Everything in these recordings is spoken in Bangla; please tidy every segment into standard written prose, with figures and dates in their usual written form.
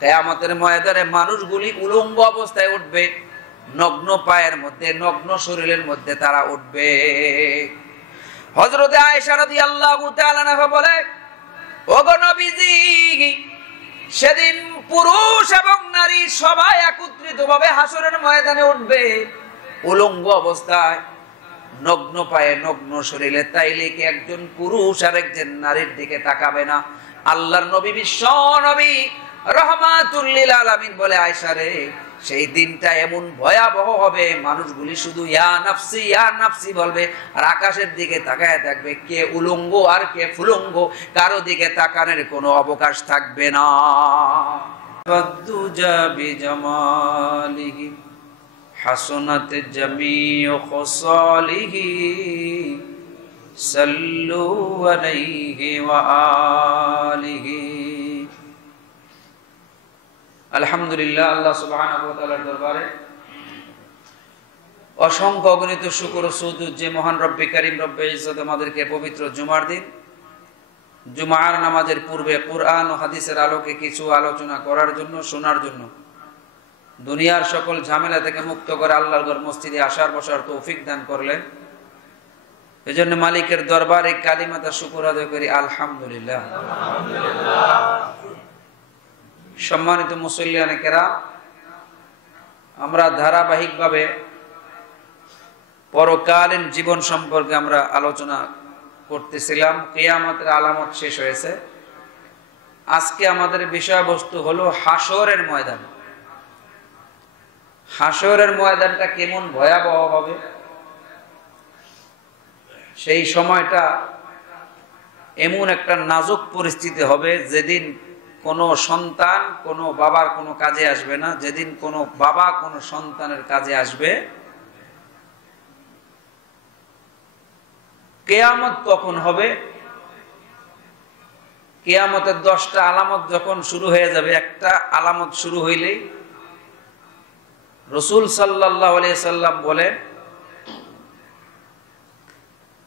কিয়ামতের ময়দানে মানুষগুলি উলঙ্গ অবস্থায় উঠবে, নগ্ন পায়ের মধ্যে, নগ্ন শরীরের মধ্যে তারা উঠবে। হযরতে আয়েশা রাদিয়াল্লাহু তাআলা আনহা বলে, ওগো নবীজি, সেদিন পুরুষ এবং নারী সবাই একত্রিতভাবে হাসরের ময়দানে উঠবে উলঙ্গ অবস্থায়, নগ্ন পায়ে, নগ্ন শরীরে। তাইলে কি একজন পুরুষ আর একজন নারীর দিকে তাকাবে না? আল্লাহর নবী, বিশ্ব নবী রাহমাতুল লিল আলামিন বলে, আয়েশা রে, সেই দিনটা এমন ভয়াবহ হবে, মানুষগুলি শুধু ইয়া নাফসি ইয়া নাফসি বলবে আর আকাশের দিকে তাকায় থাকবে। কে উলঙ্গ আর কে ফুলঙ্গ, কারো দিকে তাকানোর কোনো অবকাশ থাকবে না। ফাদুজা বিজামালিহি হাসনাত জামিউ খুসালিহি সাল্লু আলাইহি ওয়া আলিহি। আলহামদুলিল্লাহ, আল্লাহ সুবহানাহু ওয়া তাআলার দরবারে অসংখ্য অগণিত শুকর ও সুজুদ যে মহান রব্বে কারীম রব্বে ইজ্জত আমাদেরকে পবিত্র জুমার দিন, জুমার নামাজের পূর্বে কুরআন ও হাদিসের আলোকে কিছু আলোচনা করার জন্য, শোনার জন্য, দুনিয়ার সকল ঝামেলা থেকে মুক্ত করে আল্লাহর ঘর মসজিদে আসার বসার তৌফিক দান করলেন। এজন্য মালিকের দরবারে কালিমাতা শুকর আদায় করি, আলহামদুলিল্লাহ। সম্মানিত মুসল্লিয়ানে কেরাম, আমরা ধারাবাহিকভাবে পরকালীন জীবন সম্পর্কে আমরা আলোচনা করতেছিলাম। কিয়ামতের আলামত শেষ হয়েছে। আজকে আমাদের বিষয়বস্তু হলো হাসরের ময়দান। হাসরের ময়দানটা কেমন ভয়াবহ হবে, সেই সময়টা এমন একটা নাজুক পরিস্থিতি হবে যেদিন কোনো সন্তান কোনো বাবার কোনো কাজে আসবে না, যেদিন কোনো বাবা কোনো সন্তানের কাজে আসবে। কিয়ামত কখন হবে? কিয়ামতের 10টা আলামত যখন শুরু হয়ে যাবে, একটা আলামত শুরু হইলেই রাসূল সাল্লাল্লাহু আলাইহি সাল্লাম বলেন,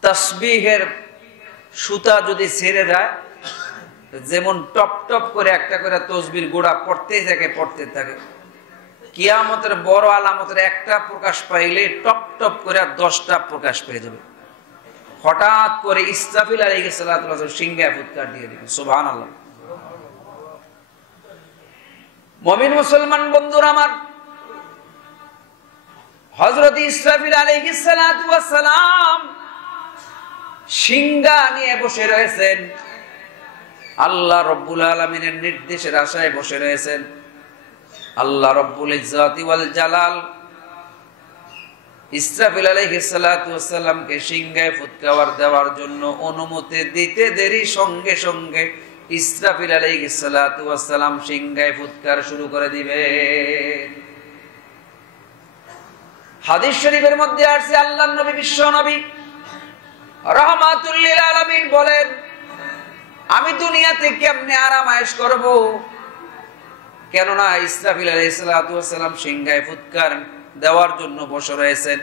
তাসবিহের সুতা যদি ছেড়ে যায়, যেমন টপ টপ করে একটা করে তসবির গোড়া পড়তে থাকে, কিয়ামতের বড় আলামতের একটা প্রকাশ পাইলে টপ টপ করে 10টা প্রকাশ পেয়ে যাবে। হঠাৎ করে ইসরাফিল আলাইহিস সালাতু ওয়াস সালাম সিংহায় ফুৎকার দিয়ে দিবেন। সুবহানাল্লাহ। মুমিন মুসলমান বন্ধুরা আমার, হযরত ইসরাফিল আলাইহিস সালাতু ওয়াস সালাম সিংহা নিয়ে বসে রয়েছেন, আল্লাহ রব্বুল আলামিনের নির্দেশের আশায় বসে রয়েছেন। আল্লাহ রব্বুল ইজ্জতি ওয়াল জালাল ইসরাফিল আলাইহিস সালাতু ওয়াস সালামকে সিংহায় ফুৎকার দেওয়ার জন্য অনুমতি দিতে দেরি সঙ্গে সঙ্গে ইসরাফিল আলাইহিস সালাতু ওয়াস সালাম সিংহায় ফুৎকার শুরু করে দিবে। হাদিস শরীফের মধ্যে আসছে, আল্লাহর নবী বিশ্ব নবী রাহমাতুল লিল আলামিন বলেন, আমি দুনিয়াতে কেমনে আরাম আয়েশ করব, কেননা ইসরাফিল আলাইহিস সালাতু ওয়াস সালাম সিংহায় ফুৎকার দেওয়ার জন্য বসে রয়েছেন।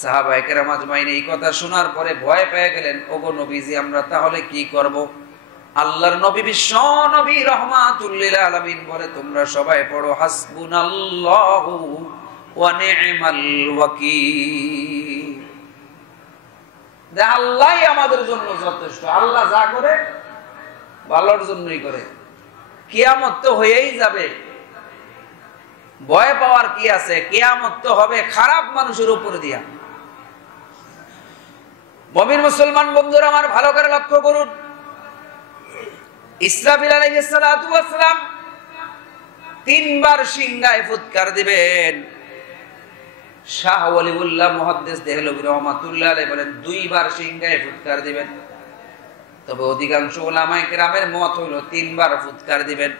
সাহাবায়ে কেরাম আজমাইন এই কথা শোনার পরে ভয় পেয়ে গেলেন, ওগো নবীজি, আমরা তাহলে কি করব? আল্লাহর নবী বিশ্ব নবী রাহমাতুল লিল আলামিন বলে, তোমরা সবাই পড়ো হাসবুনাল্লাহু ওয়া নি'মাল ওয়াকিল। আল্লাহই আমাদের জন্য যথেষ্ট, আল্লাহ যা করে ভালোর জন্যই করে। কিয়ামত তো হয়েই যাবে, ভয় পাওয়ার কি আছে? কিয়ামত তো হবে খারাপ মানুষের উপর দিয়া। মুমিন মুসলমান বন্ধুরা আমার, ভালো করে লক্ষ্য করুন, ইসরাফিল আলাইহিস সালাতু ওয়াস সালাম 3 বার সিংহায় ফুৎকার দিবেন। শাহ ওয়ালিউল্লাহ মুহাদ্দিস দেহলভী রাহমাতুল্লাহ আলাইহি বলেন 2 বার সিংহায় ফুৎকার দিবেন। তবে অধিকাংশ উলামায়ে কেরামের মত হলো 3 বার ফুৎকার দিবেন।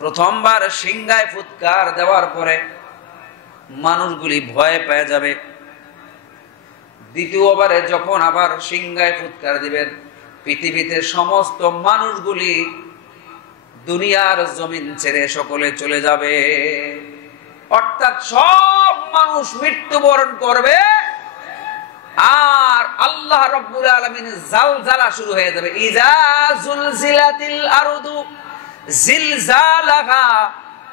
প্রথমবার সিংহায় ফুৎকার দেওয়ার পরে মানুষগুলি ভয় পেয়ে যাবে। দ্বিতীয়বারে যখন আবার সিংহায় ফুৎকার দিবেন, পৃথিবীতে সমস্ত মানুষগুলি দুনিয়ার জমিন ছেড়ে সকলে চলে যাবে, অর্থাৎ সব মানুষ মৃত্যুবরণ করবে আর আল্লাহ রাব্বুল আলামিনের জালজালা শুরু হয়ে যাবে। ইজা জুলজিলাতিল আরদু জিলজালাহা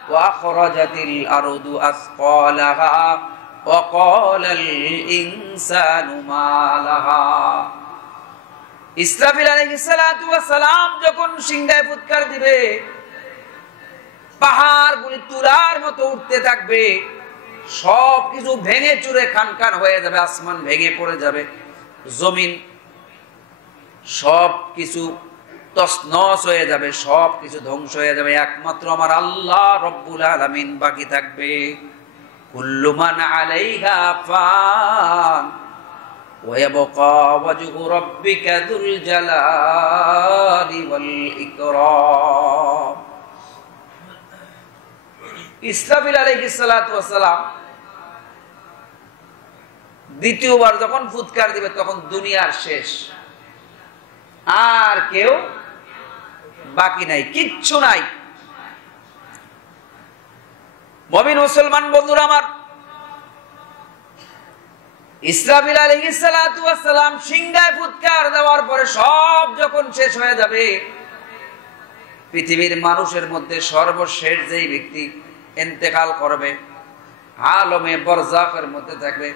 ওয়া আখরাজাতিল আরদু আসকালাহা ওয়া ক্বালাল ইনসানু মা লাহা। ইসরাফিল আলাইহিস সালাতু ওয়াস সালাম যখন সিংহায় ফুৎকার দিবে, পাহাড়গুলি তুলার মতো উঠতে থাকবে, সবকিছু ভেঙে চুরে খানখান হয়ে যাবে, আসমান ভেঙে পড়ে যাবে, জমিন সবকিছু তছনছ হয়ে যাবে, সবকিছু ধ্বংস হয়ে যাবে, একমাত্র আমার আল্লাহ রব্বুল আলামিন বাকি থাকবে। কুল্লু মান আলাইহা ফান ওয়া ইয়াবকা ওয়াজহু রাব্বিকা যুল জালালি ওয়াল ইকরাম। ইসরাফিল আলাইহিস সালাতু ওয়াস সালাম দ্বিতীয়বার যখন ফুৎকার দিবে তখন দুনিয়ার শেষ, আর কেউ বাকি নাই, কিচ্ছু নাই। মুমিন মুসলমান বন্ধুরা আমার, ইসরাফিল আলাইহিস সালাতু ওয়াস সালাম সিংহায় ফুৎকার দেওয়ার পরে সব যখন শেষ হয়ে যাবে, পৃথিবীর মানুষের মধ্যে সর্বশেষ যেই ব্যক্তি ইন্তেকাল করবে, আলমে বরজাখের মধ্যে থাকবে,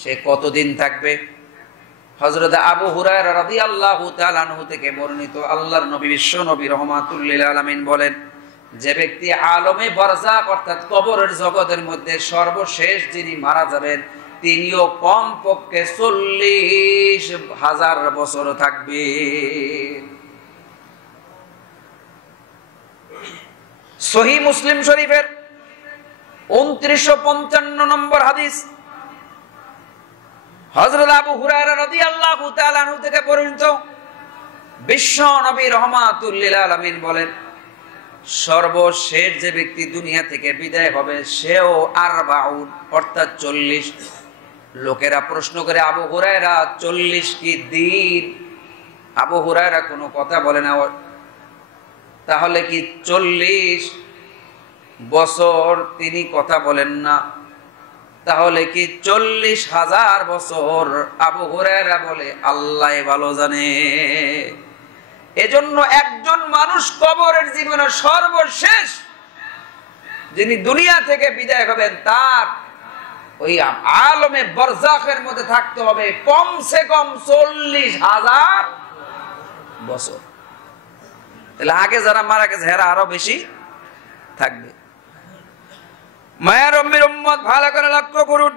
সে কতদিন থাকবে? হযরত আবু হুরায়রা রাদিয়াল্লাহু তাআলা আনহু থেকে বর্ণিত, আল্লাহর নবী বিশ্ব নবী রাহমাতুল লিল আলামিন বলেন, যে ব্যক্তি আলমে বরজাখ অর্থাৎ কবরের জগতের মধ্যে সর্বশেষ যিনি মারা যাবেন, তিনিও কমপক্ষে 40,000 বছর থাকবে। সহিহ মুসলিম শরীফের 2955 নম্বর হাদিস, হযরত আবু হুরায়রা রাদিয়াল্লাহু তাআলা আনহু থেকে বর্ণিত, বিশ্ব নবী রাহমাতুল লিল আলামিন বলেন, সর্বশেষ যে ব্যক্তি দুনিয়া থেকে বিদায় হবে সেও 40 অর্থাৎ 40। লোকেরা প্রশ্ন করে, আবু হুরায়রা 40 কি দিন? আবু হুরায়রা কোনো কথা বলে না। তাহলে কি 40 বছর তিনি কথা বলেন না? তাহলে কি 40,000 বছর? আবু হুরায়রা বলে, আল্লাহ ভালো জানে। এজন্য একজন মানুষ কবরের জীবনে সর্বশেষ যিনি দুনিয়া থেকে বিদায় হবেন, তার ওই আলমে বরজাখের মধ্যে থাকতে হবে কমসে কম 40,000 বছর। তাহলে আগে যারা মারা গেছে এরা আরো বেশি থাকবে। মায়ের উম্মির উম্মত, ভালো করে লক্ষ্য করুন,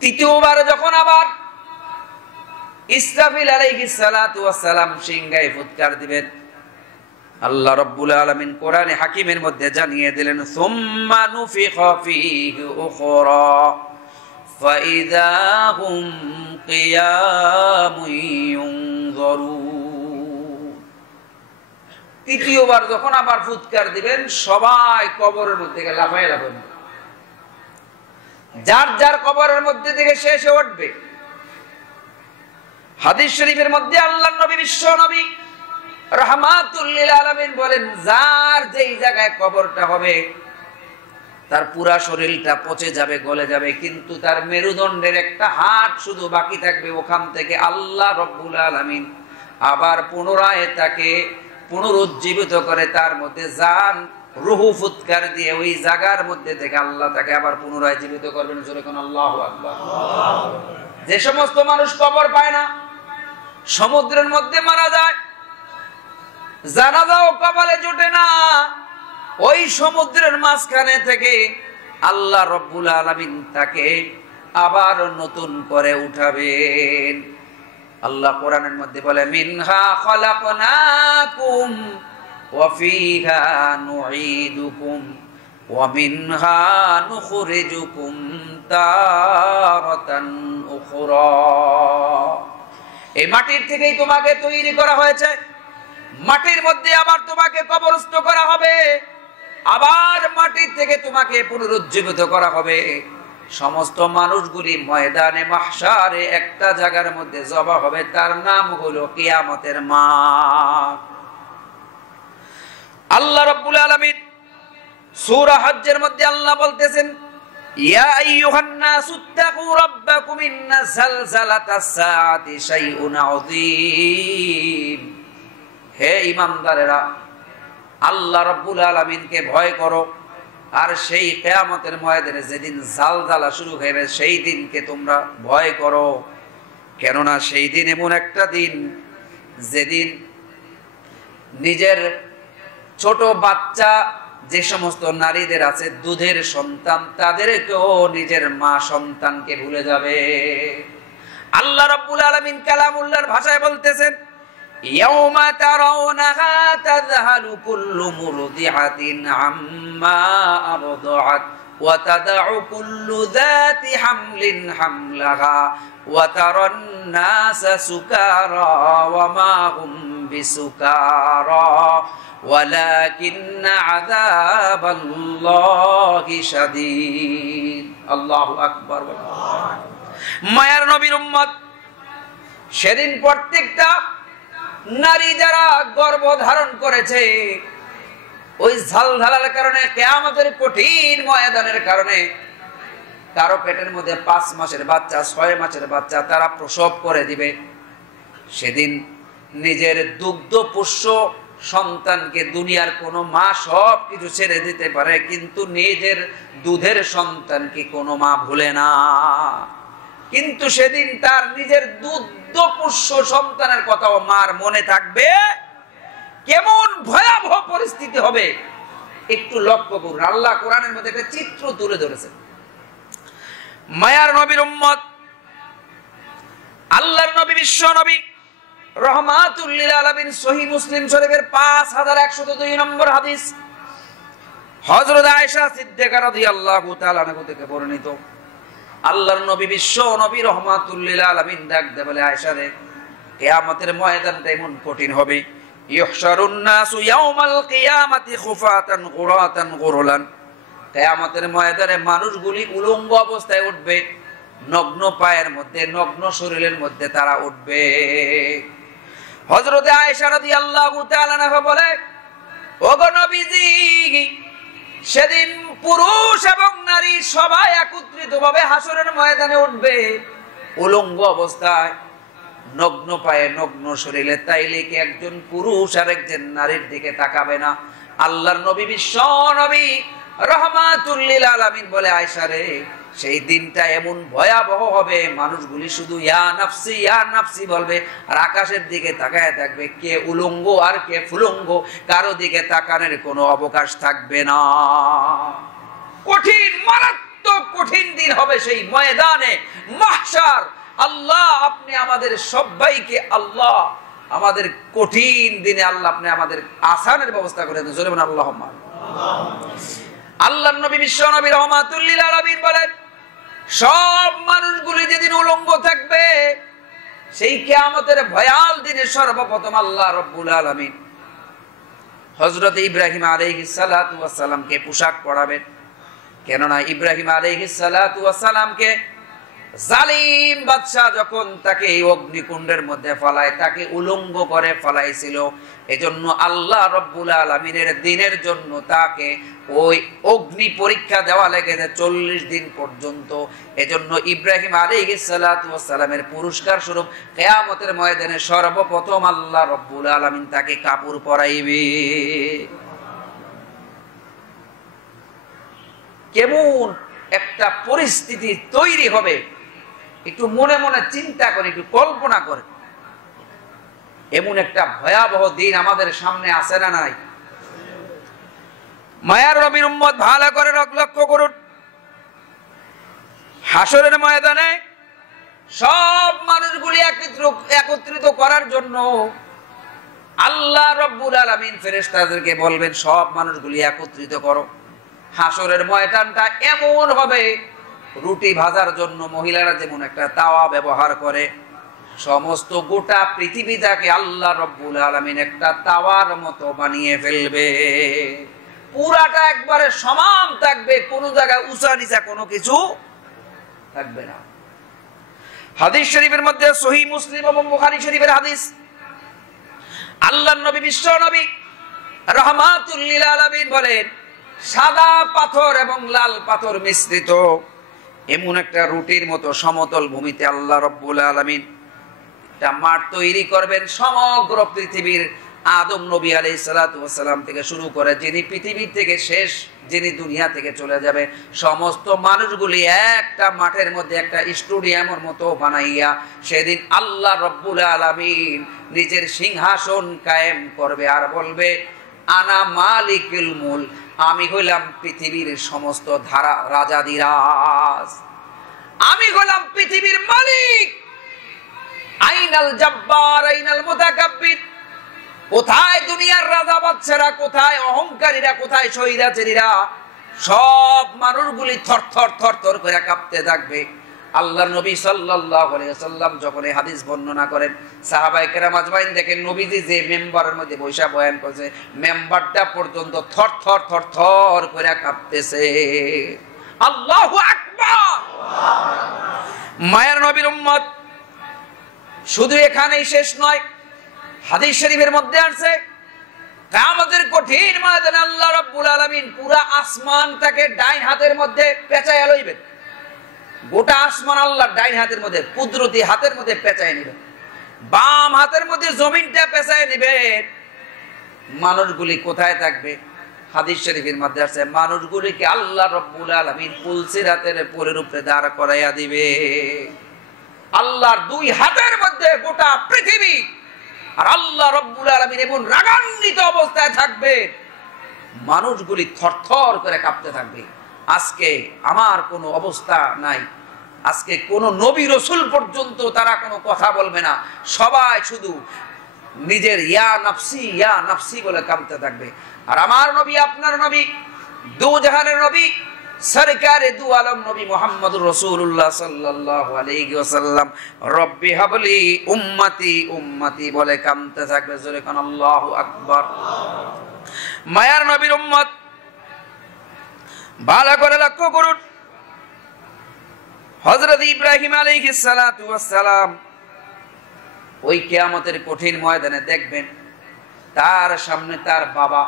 তৃতীয়বার যখন আবার ইসরাফিল আলাইহিস সালাতু ওয়াস সালাম সিংহায় ফুৎকার দিবেন, আল্লাহ রাব্বুল আলামিন কোরআনে হাকিমের মধ্যে জানিয়ে দিলেন, সুম্মা নুফিখা ফীহি উখরা ফাইযা হুম কিয়ামুন ইউনযুরুন। তৃতীয়বার যখন আবার ফুৎকার দিবেন, সবাই কবরের মধ্যে থেকে লাফায় লাফাবে, যার যার কবরের মধ্যে থেকে শেষে উঠবে। হাদিস শরীফের মধ্যে আল্লাহর নবী বিশ্ব নবী রাহমাতুল লিল আলামিন বলেন, যার যেই জায়গায় কবরটা হবে তার পুরা শরীরটা পচে যাবে, গলে যাবে, কিন্তু তার মেরুদণ্ডের একটা হাড় শুধু বাকি থাকবে। ওখান থেকে আল্লাহ রব্বুল আলামিন আবার পুনরায় তাকে পুনরুজ্জীবিত করে তার মধ্যে জান রূহ ফুৎকার দিয়ে ওই জায়গার মধ্যে থেকে আল্লাহ তাকে আবার পুনরায় জীবিত করবেন। জোরে কোন আল্লাহু আকবার। যে সমস্ত মানুষ কবর পায় না, সমুদ্রের মধ্যে মারা যায়, জানাজাও কপালে জোটে না, ওই সমুদ্রের মাঝখানে থেকে আল্লাহ রব্বুল আলামিন তাকে আবার নতুন করে উঠাবেন। আল্লাহ কোরআনের মধ্যে বলে, মিনহা খালাকনাকুম ওয়া ফিহা নুঈদুকুম ওয়া মিনহা নুখরিজুকুম তারাতান উখরা। এই মাটির থেকেই তোমাকে তৈরি করা হয়েছে, মাটির মধ্যে আবার তোমাকে কবরস্থ করা হবে, আবার মাটির থেকে তোমাকে পুনরুজ্জীবিত করা হবে। সমস্ত মানুষগুলি ময়দানে মাহশারে একটা জায়গার মধ্যে জমা হবে, তার নাম হলো কিয়ামতের মাঠ। আল্লাহ রাব্বুল আলামিন সূরা হজ্জের মধ্যে আল্লাহ বলতেছেন, ইয়া আইয়ুহান নাসুত্তাকু রাব্বাকুম ইন্না যালজালাতাস সাআতি শাইউন আযীম। হে ঈমানদারেরা, আল্লাহ রাব্বুল আলামিনকে ভয় করো, আর সেই কিয়ামতের ময়দানে যেদিন জালজালা শুরু হবে সেই দিনকে তোমরা ভয় করো। কেননা সেই দিন এমন একটা দিন যেদিন নিজের ছোট বাচ্চা যে সমস্ত নারীদের আছে, দুধের সন্তান, তাদেরকেও নিজের মা সন্তানকে ভুলে যাবে। আল্লাহ রাব্বুল আলামিন কালামুল্লাহর ভাষায় বলতেছেন, ইয়াউমা তারাউনাহা তাযহালু কুল্লু মুরদিআতিন আম্মা আরদাআত ওয়া তাদউ কুল্লু যাতি হামলিন হামলাহা ওয়া তারান নাসা সুকারা ওয়া মা হুম বিসুকারা ওয়ালাকিন্না আযাবাল্লাহি শাদীদ। আল্লাহু আকবার। মায়ার নবীর উম্মত, সেদিন প্রত্যেকটা নারী যারা গর্ভ ধারণ করেছে, ওই ঝালঝালার কারণে, কিয়ামতের কঠিন ময়দানের কারণে, কারো পেটের মধ্যে 5 মাসের বাচ্চা, 6 মাসের বাচ্চা তারা প্রসব করে দিবে। সেদিন নিজের দুগ্ধ পুষ্য সন্তানকে, দুনিয়ার কোনো মা সব কিছু ছেড়ে দিতে পারে, কিন্তু নিজের দুধের সন্তানকে কোনো মা ভুলে না। কিন্তু সেদিন তার নিজের দুগ্ধ পুষ্য সন্তানের কথাও মার মনে থাকবে। কেমন ভয়াবহ পরিস্থিতি হবে একটু লক্ষ্য করুন। আল্লাহ কোরআনের মধ্যে একটা চিত্র তুলে ধরেছেন। মায়ার নবীর উম্মত, আল্লাহর নবী, বিশ্ব নবী রাহমাতুল লিল আলামিন, সহিহ মুসলিম শরীফের 5102 নম্বর হাদিস, হযরত আয়েশা সিদ্দিকা রাদিয়াল্লাহু তাআলা আনহা থেকে বর্ণিত। আল্লাহর নবী, বিশ্ব নবী রাহমাতুল লিল আলামিন ডাক দিয়ে বলে, আয়েশা রে, কিয়ামতের ময়দানটা এমন কঠিন হবে, ইহশারুন নাসু ইয়াউমাল কিয়ামাতি খুফাতান গুরাতান গুরলান। কিয়ামতের ময়দানে মানুষগুলি উলঙ্গ অবস্থায় উঠবে, নগ্ন পায়ের মধ্যে, নগ্ন শরীরের মধ্যে তারা উঠবে। হযরত আয়েশা রাদিয়াল্লাহু তাআলা আনহা বলে, ওগো নবীজি, সেদিন পুরুষ এবং নারী সবাই একত্রিতভাবে হাসরের ময়দানে উঠবে উলঙ্গ অবস্থায়, নগ্ন পায়ে, নগ্ন শরীরে। তাইলে কি একজন পুরুষ আর একজন নারীর দিকে তাকাবে না? আল্লাহর নবী, বিশ্ব নবী রাহমাতুল লিল আলামিন বলে, আয়েশা রে, সেই দিনটা এমন ভয়াবহ হবে, মানুষগুলি শুধু ইয়া নাফসি ইয়া নাফসি বলবে, আর আকাশের দিকে তাকায় থাকবে, কে উলঙ্গ আর কে ফুলঙ্গ, কারো দিকে তাকানোর কোনো অবকাশ থাকবে না। কঠিন, মারাত্মক কঠিন দিন হবে সেই ময়দানে মাহশার। আল্লাহ, আপনি আমাদের সবাইকে, আল্লাহ আমাদের কঠিন দিনে আল্লাহ আপনি আমাদের আসানের ব্যবস্থা করে দেন। জোরে বলেন আল্লাহুম্মা। আল্লাহর নবী, বিশ্ব নবী রাহমাতুল লিল আলামিন বলেন, সব মানুষগুলি যেদিন উলঙ্গ থাকবে, সেই কিয়ামতের ভয়াল দিনে সর্বপ্রথম আল্লাহ রাব্বুল আলামিন হযরত ইব্রাহিম আলাইহিস সালাতু ওয়াস সালামকে পোশাক পরাবেন। কেননা ইব্রাহিম আলাইহিস সালাতু ওয়াস সালামকে জালিম বাদশা যখন তাকে এই অগ্নিকুণ্ডের মধ্যে ফলায়, তাকে উলঙ্গ করে ফলাইছিল। এজন্য আল্লাহ রাব্বুল আলামিনের দিনের জন্য তাকে ওই অগ্নি পরীক্ষা দেওয়া লেগেছে 40 দিন পর্যন্ত। এজন্য ইব্রাহিম আলাইহিস সালাতু ওয়াস সালামের পুরস্কার স্বরূপ কিয়ামতের ময়দানে সর্বপ্রথম আল্লাহ রাব্বুল আলামিন তাকে কাপড় পরাইবে। কেমন একটা পরিস্থিতি তৈরি হবে একটু মনে মনে চিন্তা করে, একটু কল্পনা করে। এমন একটা ভয়াবহ দিন আমাদের সামনে আছে না নাই? মায়ার নবীর উম্মত, ভালো করে লক্ষ্য করুন। হাসরের ময়দানে সব মানুষগুলি একত্রিত করার জন্য আল্লাহ রাব্বুল আলামিন ফেরেশতাদেরকে বলবেন, সব মানুষগুলি একত্রিত করো। হাসরের ময়দানটা এমন হবে, রুটি ভাজার জন্য মহিলারা যেমন একটা তাওয়া ব্যবহার করে, সমস্ত গোটা পৃথিবীটাকে আল্লাহ রাব্বুল আলামিন একটা তাওয়ার মতো বানিয়ে ফেলবে। পুরাটা একবারে সমান থাকবে, কোনো জায়গায় উঁচা নিচা কোনো কিছু থাকবে না। হাদিস শরীফের মধ্যে, সহিহ মুসলিম এবং বুখারী শরীফের হাদিস, আল্লাহর নবী, বিশ্ব নবী রাহমাতুল লিল আলামিন বলেন, সাদা পাথর এবং লাল পাথর মিশ্রিত এমন একটা রুটির মতো সমতল ভূমিতে আল্লাহ রাব্বুল আলামিন একটা মাঠ তৈরি করবেন। সমগ্র পৃথিবীর আদম নবী আলাইহিস সালাতু ওয়াস সালাম থেকে শুরু করে যিনি পৃথিবী থেকে শেষ, যিনি দুনিয়া থেকে চলে যাবে, সমস্ত মানুষগুলি একটা মাঠের মধ্যে একটা স্টেডিয়ামের মতো বানাইয়া সেদিন আল্লাহ রাব্বুল আলামিন নিজের সিংহাসন কায়েম করবে আর বলবে আনা মালিকুল মুল, আমি হইলাম পৃথিবীর সমস্ত ধারা রাজাদিরাজ, আমি হইলাম পৃথিবীর মালিক। আইনাল জাব্বার আইনাল মুতাকাব্বির, কোথায় দুনিয়ার রাজা বাদশারা, কোথায় অহংকারীরা, কোথায় স্বৈরাচারীরা? সব মানুষগুলি থরথর থরথর করে কাঁপতে থাকবে। আল্লাহ নবী সাল্লাল্লাহু আলাইহি ওয়াসাল্লাম যখন এই হাদিস বর্ণনা করেন, সাহাবায়ে কেরাম আজমাইন দেখেন নবীজি যে মেম্বারের মধ্যে বৈশা বয়ান করছে, মেম্বারটা পর্যন্ত থরথর থরথর করে কাঁপতেছে। আল্লাহু আকবার। মায়ের নবীর উম্মত, শুধু এখানেই শেষ নয়, হাদিস শরীফের মধ্যে আছে কিয়ামতের কঠিন ময়দানে আল্লাহ রাব্বুল আলামিন পুরা আসমানটাকে ডাইন হাতের মধ্যে পেঁচাইয়া লইবেন। গোটা আসমান আল্লাহ ডাইন হাতের মধ্যে, কুদরতি হাতের মধ্যে পেঁচায় নেবেন, বাম হাতের মধ্যে জমিনটা পেঁচায় নেবেন। মানুষগুলি কোথায় থাকবে? হাদিস শরীফের মধ্যে আছে মানুষগুলিকে আল্লাহ রাব্বুল আলামিন পুলসিরাতের পুরের উপরে দাঁড় করাইয়া দিবে। আল্লাহর দুই হাতের মধ্যে গোটা পৃথিবী, আর আল্লাহ রাব্বুল আলামিন এমন রাগান্বিত অবস্থায় থাকবে, মানুষগুলি থরথর করে কাঁপতে থাকবে। আজকে আমার কোনো অবস্থা নাই, আজকে কোন নবী রাসূল পর্যন্ত তারা কোনো কথা বলবে না, সবাই শুধু নিজের ইয়া নাফসি বলে কাঁপতে থাকবে। আর আমার নবী, আপনার নবী, দু জাহানের নবী, সরকারে দু আলম নবী মুহাম্মদুর রাসূলুল্লাহ সাল্লাল্লাহু আলাইহি ওয়াসাল্লাম রব্বি হাবলি উম্মতি উম্মতি বলে কাঁদতে থাকবে। জোরে কোন আল্লাহু আকবার। মায়ার নবীর উম্মত, ভালো করে লক্ষ্য করুন, হযরত ইব্রাহিম আলাইহিস সালাতু ওয়াস সালাম ওই কিয়ামতের কঠিন ময়দানে দেখবেন তার সামনে তার বাবা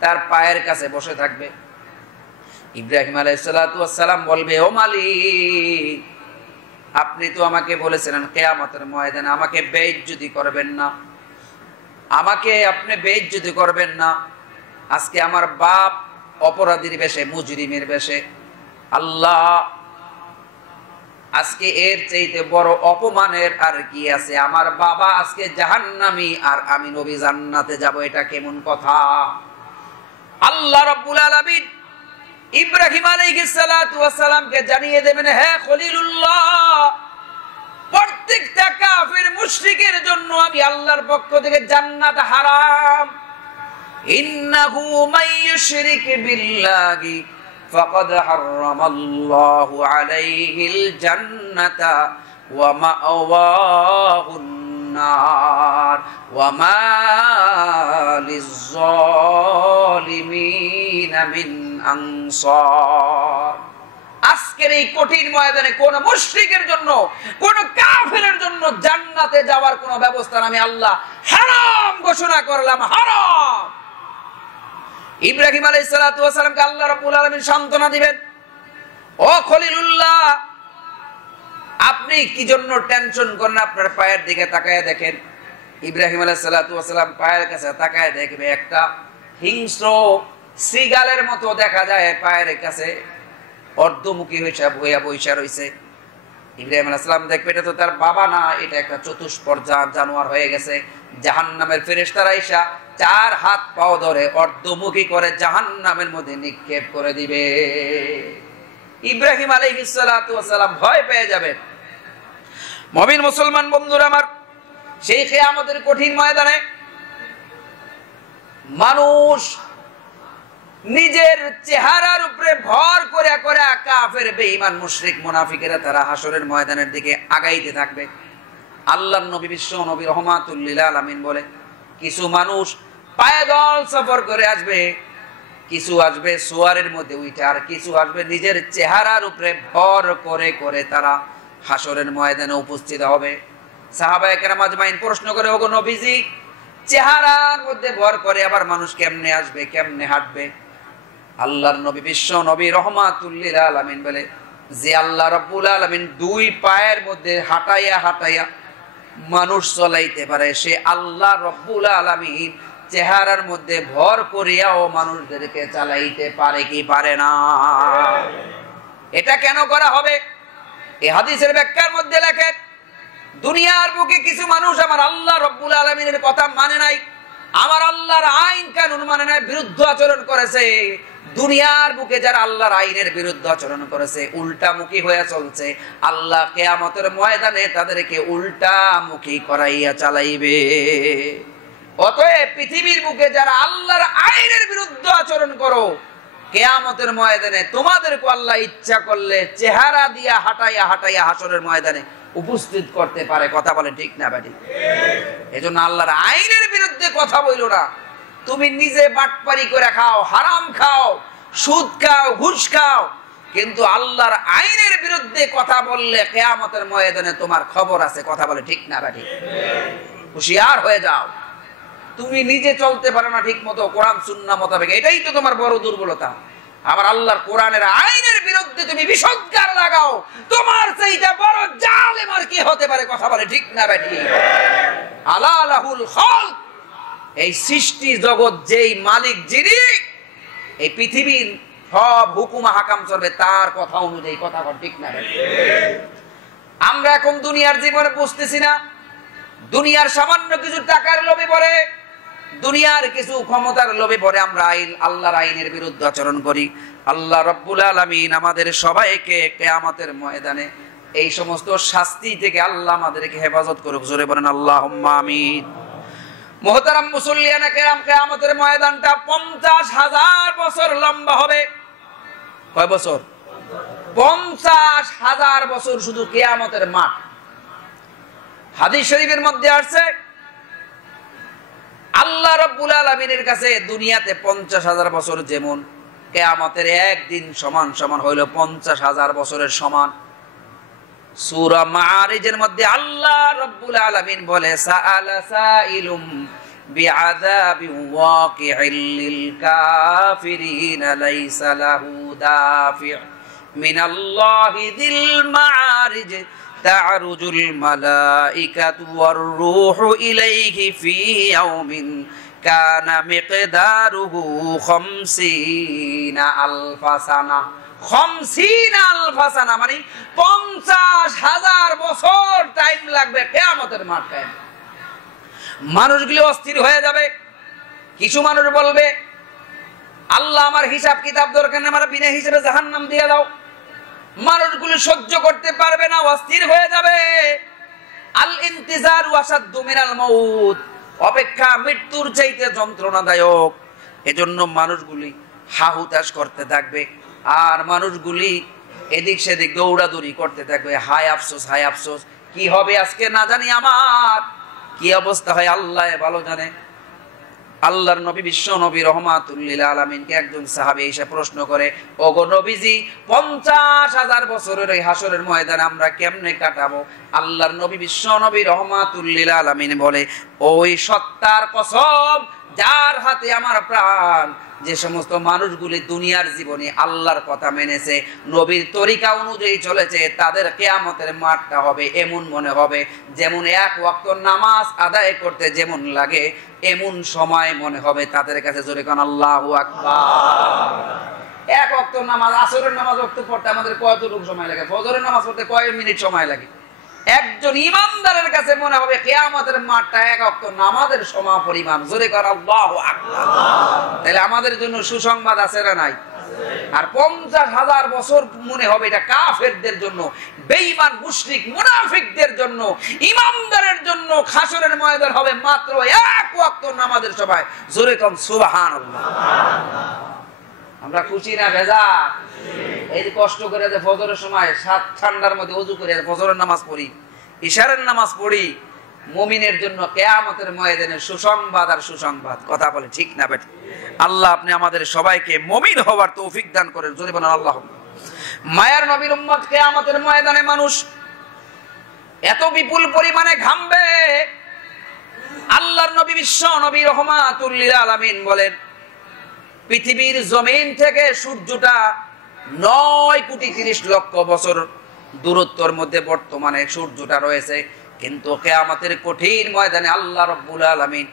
তার পায়ের কাছে বসে থাকবে। ইব্রাহিম আলাইহিস সালাতু ওয়াস সালাম বলবে, ও মালিক, আপনি তো আমাকে বলেছিলেন কিয়ামতের ময়দানে আমাকে বেইজ্জতি করবেন না, আমাকে আপনি বেইজ্জতি করবেন না। আজকে আমার বাপ অপরাধীর বেশে, মুজরিমের বেশে, আল্লাহ আজকে এর চাইতে বড় অপমানের আর কি আছে? আমার বাবা আজকে জাহান্নামী আর আমি নবী জান্নাতে যাব, এটা কেমন কথা? আল্লাহ রাব্বুল আলামিন ইব্রাহিম আলাইহিস সালাতু ওয়াস সালামকে জানিয়ে দেবেন, হে খলিলুল্লাহ, প্রত্যেকটা কাফির মুশরিকের জন্য আমি আল্লাহর পক্ষ থেকে জান্নাত হারাম। ইন্নাহু মাইয়ুশরিক বিল্লাহি ফাকাদ হারামাল্লাহু আলাইহিল জান্নাতা ওয়া মাআওয়াহুন নার ওয়া মা লিয-যালিমিনা মিন আনসার। আজকের এই কঠিন ময়দানে কোন মুশরিকের জন্য, কোন কাফেরের জন্য জান্নাতে যাওয়ার কোন ব্যবস্থা আমি আল্লাহ হারাম ঘোষণা করলাম, হারাম। ইব্রাহিম আলাইহিস সালাতু ওয়াস সালামকে আল্লাহ রাব্বুল আলামিন সান্ত্বনা দিবেন, ও খলিলুল্লাহ, আপনি কি জন্য টেনশন করেন? আপনার পায়ের দিকে তাকায় দেখেন। ইব্রাহিম আলাইহিস সালাতু ওয়াস সালাম পায়ের কাছে তাকায় দেখবে একটা হিংস্র সিগালের মতো দেখা যায় পায়ের কাছে অর্ধমুখী হইয়া বইসা রইছে। ইব্রাহিম আলাইহিস সালাম দেখবে এটা তো তার বাবা না, এটা একটা চতুষ্পদ জানোয়ার হয়ে গেছে। জাহান্নামের ফেরেশতারা আইসা চার হাত পাও ধরে অর্ধমুখী করে জাহান্নামের মধ্যে নিক্ষেপ করে দিবে। ইব্রাহিম আলাইহিস সালাতু ওয়াস সালাম ভয় পেয়ে যাবেন। মুমিন মুসলমান বন্ধুরা আমার, সেই কিয়ামতের কঠিন ময়দানে মানুষ নিজের চেহারার উপরে ভর করে করে কাফের, বেঈমান, মুশরিক, মুনাফিকেরা তারা হাসরের ময়দানের দিকে আগাইতে থাকবে। আল্লাহর নবী, বিশ্ব নবী রহমাতুল লিল আলামিন বলে, কিছু মানুষ পায়দল সফর করে আসবে, কিছু আসবে সোয়ারের মধ্যে উঠে, আর কিছু আসবে নিজের চেহারার উপরে ভর করে করে তারা হাসরের ময়দানে উপস্থিত হবে। সাহাবায়ে কেরাম আজমাইন প্রশ্ন করে, ওগো নবীজি, চেহারার মধ্যে ভর করে আবার মানুষ কেমনে আসবে, কেমনে হাঁটবে? আল্লাহর নবী, বিশ্ব নবী রহমাতুল লিল আলামিন বলে, যে আল্লাহ রাব্বুল আলামিন দুই পায়ের মধ্যে হাঁটাইয়া হাঁটাইয়া মানুষ চলাইতে পারে, সে আল্লাহ রব্বুল আলামিন চেহারার মধ্যে ভর করিয়াও মানুষদেরকে চালাইতে পারে কি পারে না? এটা কেন করা হবে? এই হাদিসের ব্যাখ্যার মধ্যে লেখেন, দুনিয়ার বুকে কিছু মানুষ আমার আল্লাহ রব্বুল আলামিনের কথা মানে নাই, আমার আল্লাহর আইন কানুন মানে নাই, বিরুদ্ধ আচরণ করেছে। দুনিয়ার বুকে যারা আল্লাহর আইনের বিরুদ্ধে আচরণ করেছে, উল্টামুখী হয়ে চলছে, আল্লাহ কিয়ামতের ময়দানে তাদেরকে উল্টামুখী করাইয়া চালাইবে। অতএব পৃথিবীর বুকে যারা আল্লাহর আইনের বিরুদ্ধে আচরণ করো, কিয়ামতের ময়দানে তোমাদেরকে আল্লাহ ইচ্ছা করলে চেহারা দিয়া হাঁটাইয়া হাঁটাইয়া হাসরের ময়দানে উপস্থিত করতে পারে। কথা বলে ঠিক না বেটি? এজন্য আল্লাহর আইনের বিরুদ্ধে কথা বইলো না। তুমি নিজে বাটপারি করে খাও, হারাম খাও, সুদ খাও, ঘুষ খাও, কিন্তু আল্লাহর আইনের বিরুদ্ধে কথা বললে কিয়ামতের ময়দানে তোমার খবর আছে। কথা বলে ঠিক না বেটি? হুঁশিয়ার হয়ে যাও। তুমি নিজে চলতে পারো না ঠিক মতো কোরআন সুন্নাহ মোতাবেক, এটাই তো তোমার বড় দুর্বলতা। আবার আল্লাহর কোরআনের আইনের বিরুদ্ধে তুমি বিষোদ্গার লাগাও, তোমার চাইতে বড় জালেম আর কি হতে পারে? কথা বলে ঠিক না বেটি? আলা লাহুল খালক, এই সৃষ্টি জগৎ যেই মালিক, যিনি এই পৃথিবীর সব হুকুম হাকাম চলবে তার কথা অনুযায়ী। কথা বলে ঠিক না বেটি? আমরা এখন দুনিয়ার জীবনে বুঝতেছি না, দুনিয়ার সামান্য কিছু টাকার লোভে পড়ে, দুনিয়ার কিছু ক্ষমতার লোভে পড়ে আমরা আল্লাহর আইনের বিরুদ্ধে আচরণ করি। আল্লাহ রব্বুল আলামিন আমাদের সবাইকে কিয়ামতের ময়দানে এই সমস্ত শাস্তি থেকে আল্লাহ আমাদেরকে হেফাজত করুক। জোরে বলেন আল্লাহুম্মা আমিন। মুহতারাম মুসল্লিয়ানে কেরাম, কিয়ামতের ময়দানটা 50,000 বছর লম্বা হবে। কয় বছর? 50,000 বছর শুধু কিয়ামতের মাঠ। হাদিস শরীফের মধ্যে আসছে, আল্লাহ রাব্বুল আলামিনের কাছে দুনিয়াতে 50,000 বছর যেমন, কিয়ামতের একদিন সমান সমান হইল 50,000 বছরের সমান। সূরা মাআরিজের মধ্যে আল্লাহ রাব্বুল আলামিন বলে, সাআলা সাইলুম বিআযাবিন ওয়াকি'িল লিল কাফিরিন লাইসা লাহু দাফি' মিনাল্লাহি যিল মাআরিজ তা'রুজুল মালাইকাতু ওয়ার রূহু ইলাইহি ফি ইয়াউমিন কানা মিকদারুহু 50,000 সানা। 50,000 সানা মানে 50,000 বছর টাইম লাগবে কিয়ামতের মাঠে। মানুষগুলো অস্থির হয়ে যাবে। কিছু মানুষ বলবে, আল্লাহ আমার হিসাব কিতাব দরকার নেই, আমার বিনা হিসেবে জাহান্নাম দিয়ে দাও। মানুষগুলো সহ্য করতে পারবে না, অস্থির হয়ে যাবে। আল ইন্তিজারু আসাদ্দু মিনাল মাউত, অপেক্ষা মৃত্যুর চাইতে যন্ত্রণাদায়ক। এজন্য মানুষগুলি হাহুতাশ করতে থাকবে, আর মানুষগুলি এদিক সেদিক দৌড়াদৌড়ি করতে থাকবে। হায় আফসোস, হায় আফসোস, কি হবে আজকে না জানি, আমার কি অবস্থা হয় আল্লাহ ভালো জানে। আল্লাহর নবী বিশ্ব নবী রহমাতুল লিল আলামিনকে একজন সাহাবী এসে প্রশ্ন করে, ওগো নবীজি, 50,000 বছরের এই হাসরের ময়দানে আমরা কেমনে কাটাবো? আল্লাহর নবী বিশ্ব নবী রহমাতুল লিল আলামিন বলে, ওই সত্তার কসম যার হাতে আমার প্রাণ, যে সমস্ত মানুষগুলি দুনিয়ার জীবনে আল্লাহর কথা মেনেছে, নবীর তরিকা অনুযায়ী চলেছে, তাদের কিয়ামতের মাঠটা হবে এমন মনে হবে যেমন এক ওয়াক্ত নামাজ আদায় করতে যেমন লাগে এমন সময় মনে হবে তাদের কাছে। জোরে কোন আল্লাহু আকবার। এক ওয়াক্ত নামাজ, আসরের নামাজ ওয়াক্ত পড়তে আমাদের কতটুকু সময় লাগে? ফজরের নামাজ পড়তে কয় মিনিট সময় লাগে? একজন ইমানদারের কাছে মনে হবে কিয়ামতের মাঠটা এক ওয়াক্ত নামাজের সমান পরিমাণ। জোরে কর আল্লাহু আকবার। তাহলে আমাদের জন্য সুসংবাদ আছে না নাই? আর 50,000 বছর মনে হবে এটা কাফেরদের জন্য, বেঈমান মুশরিক মুনাফিকদের জন্য। ইমানদারের জন্য হাসরের ময়দান হবে মাত্র এক ওয়াক্ত নামাজের সময়। জোরে কর সুবহানাল্লাহ। আমরা খুশি না ভেজা? এই যে কষ্ট করে যে ফজরের সময় সাত ঠান্ডার মধ্যে ওযু করে ফজরের নামাজ পড়ি, ইশারের নামাজ পড়ি, মুমিনের জন্য কিয়ামতের ময়দানে সুসংবাদ আর সুসংবাদ। কথা বলে ঠিক না বেটি? আল্লাহ আপনি আমাদের সবাইকে মুমিন হওয়ার তৌফিক দান করেন। জোরে বলেন আল্লাহুম্মা। মায়ার নবীর উম্মত কিয়ামতের ময়দানে মানুষ এত বিপুল পরিমাণে ঘামবে, আল্লাহর নবী বিশ্ব নবী রহমাতুল লিল আলামিন বলেন, পৃথিবীর জমিন থেকে সূর্যটা 9,30,00,000 বছর দূরত্বের মধ্যে বর্তমানে সূর্যটা রয়েছে। কিন্তু কিয়ামতের কঠিন ময়দানে আল্লাহ রাব্বুল আলামিন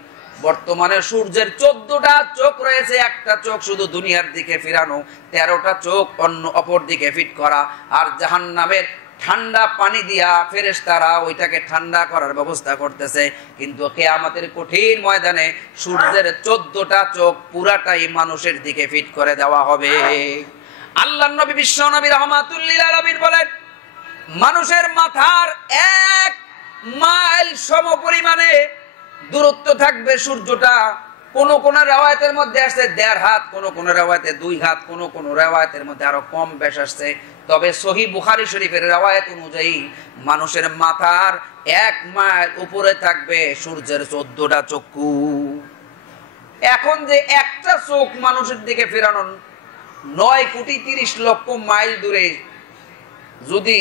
বর্তমানে সূর্যের 14টা চোখ রয়েছে, একটা চোখ শুধু দুনিয়ার দিকে ফিরানো, 13টা চোখ অন্য অপর দিকে ফিট করা। আর জাহান্নামের ঠান্ডা পানি দিয়া ফেরেশতারা ওইটাকে ঠান্ডা করার ব্যবস্থা করতেছে। কিন্তু কিয়ামতের কঠিন ময়দানে সূর্যের 14টা চোখ পুরাটাই মানুষের দিকে ফিট করে দেওয়া হবে। আল্লাহর নবী বিশ্ব নবী রাহমাতুল লিল আলামিন বলেন, মানুষের মাথার 1 মাইল সমপরিমাণে দূরত্ব থাকবে সূর্যটা। কোন কোন riwayতের মধ্যে আসছে 1.5 হাত, কোন কোন riwayতে 2 হাত, কোন কোন riwayতের মধ্যে আরো কম বেশ আসছে। তবে সহিহ বুখারী শরীফের riwayত অনুযায়ী মানুষের মাথার 1 মাইল উপরে থাকবে সূর্যের 14টা চক্ষু। এখন যে একটা চোখ মানুষের দিকে ফেরানো 9,30,00,000 মাইল দূরে, যদি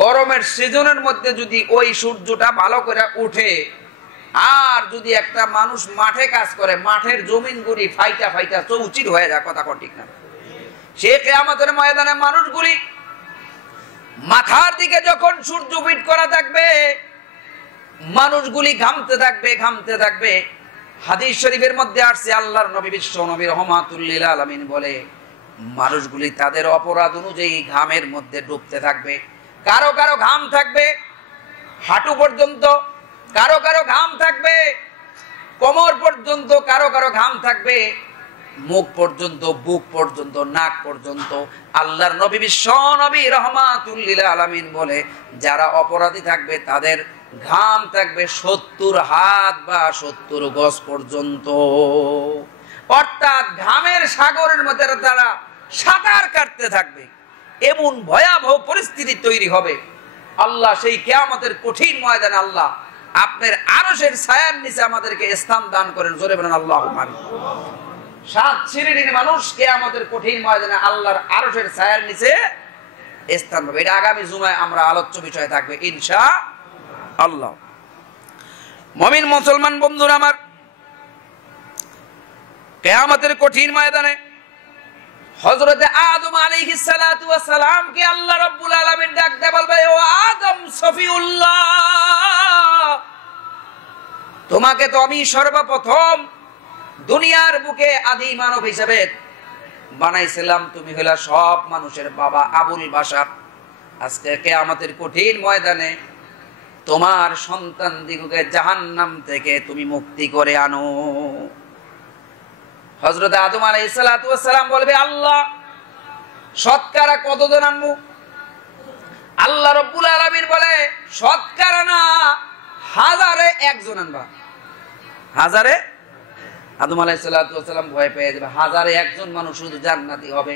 গরমের সিজনের মধ্যে যদি ওই সূর্যটা ভালো করে উঠে, আর যদি একটা মানুষ মাঠে কাজ করে, মাঠের জমিনগুলি ফাইটা ফাইটা চৌচির হয়ে যায়, কথা ঠিক না? সে কিয়ামতের ময়দানে মানুষগুলি মাথার দিকে যখন সূর্য ফিট করা থাকবে, মানুষগুলি ঘামতে থাকবে ঘামতে থাকবে। হাদিস শরীফের মধ্যে আসছে, আল্লাহর নবী বিশ্ব নবী রাহমাতুল লিল আলামিন বলে, মানুষগুলি তাদের অপরাধ অনুযায়ী ঘামের মধ্যে ডুবতে থাকবে। কারো কারো ঘাম থাকবে হাঁটু পর্যন্ত, কারো কারো ঘাম থাকবে কোমর পর্যন্ত, কারো কারো ঘাম থাকবে মুখ পর্যন্ত, বুক পর্যন্ত, নাক পর্যন্ত। আল্লাহর নবী বিশ্ব নবী রাহমাতুল লিল আলামিন বলে, যারা অপরাধী থাকবে তাদের ঘাম থাকবে 70 হাত বা 70 গজ পর্যন্ত। অর্থাৎ ঘামের সাগরের মধ্যে তারা সাঁতার কাটতে থাকবে। এমন ভয়াবহ পরিস্থিতি তৈরি হবে। আল্লাহ সেই কিয়ামতের কঠিন ময়দানে আল্লাহ আপনার আরশের ছায়ার নিচে আমাদেরকে স্থান দান করেন। জোরে বলেন আল্লাহুম্মা আমিন। 7 শ্রেণীর মানুষ কিয়ামতের কঠিন ময়দানে আল্লাহর আরশের ছায়ার নিচে স্থান পাবে। এটা আগামী জুমায় আমরা আলোচ্য বিষয় থাকবে ইনশাআল্লাহ। মুমিন মুসলমান বন্ধুরা আমার, কিয়ামতের কঠিন ময়দানে হযরতে আদম আলাইহিস সালাতু ওয়াস সালাম কে আল্লাহ রাব্বুল আলামিন ডাক দিয়ে বলবে, ও আদম সফিউল্লাহ, তোমাকে তো আমি সর্বপ্রথম দুনিয়ার বুকে আদি মানব হিসেবে বানাইছিলাম, তুমি হইলা সব মানুষের বাবা, আবুল বাশার। আজকে কিয়ামতের কঠিন ময়দানে তোমার সন্তান দিগকে জাহান্নাম থেকে তুমি মুক্তি করে আনো। হযরত আদম আলাইহিস সালাতু ওয়াস সালাম বলবে, আল্লাহ শতকরা কতজন আনবো? আল্লাহ রাব্বুল আলামিন বলে, শতকরা না, 1000-এ 1 জন আনবা। 1000-এ আদম আলাইহিস সালাতু ওয়াস সালাম ভয় পেয়ে যাবে। 1000-এ 1 জন মানুষ শুধু জান্নাতি হবে,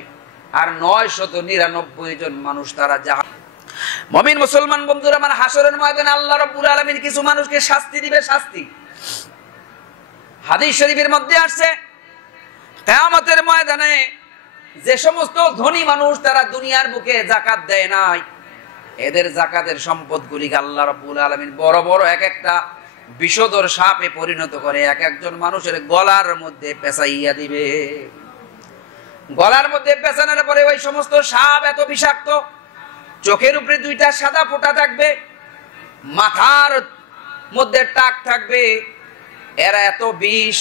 আর 999 জন মানুষ তারা জাহান্নামী। মুমিন মুসলমান বন্ধুরা আমার, হাসরের ময়দানে আল্লাহ রাব্বুল আলামিন কিছু মানুষকে শাস্তি দিবে। শাস্তি হাদিস শরীফের মধ্যে আসছে, কিয়ামতের ময়দানে যে সমস্ত ধনী মানুষ তারা দুনিয়ার বুকে যাকাত দেয় নাই, এদের যাকাতের সম্পদগুলিকে আল্লাহ রাব্বুল আলামিন বড় বড় এক একটা বিষধর সাপে পরিণত করে এক একজন মানুষের গলার মধ্যে পেঁচাইয়া দিবে। গলার মধ্যে পেঁচানোর পরে ওই সমস্ত সাপ এত বিষাক্ত, চোখের উপরে 2টা সাদা ফোঁটা থাকবে, মাথার মধ্যে টাক থাকবে, এরা এত বিষ।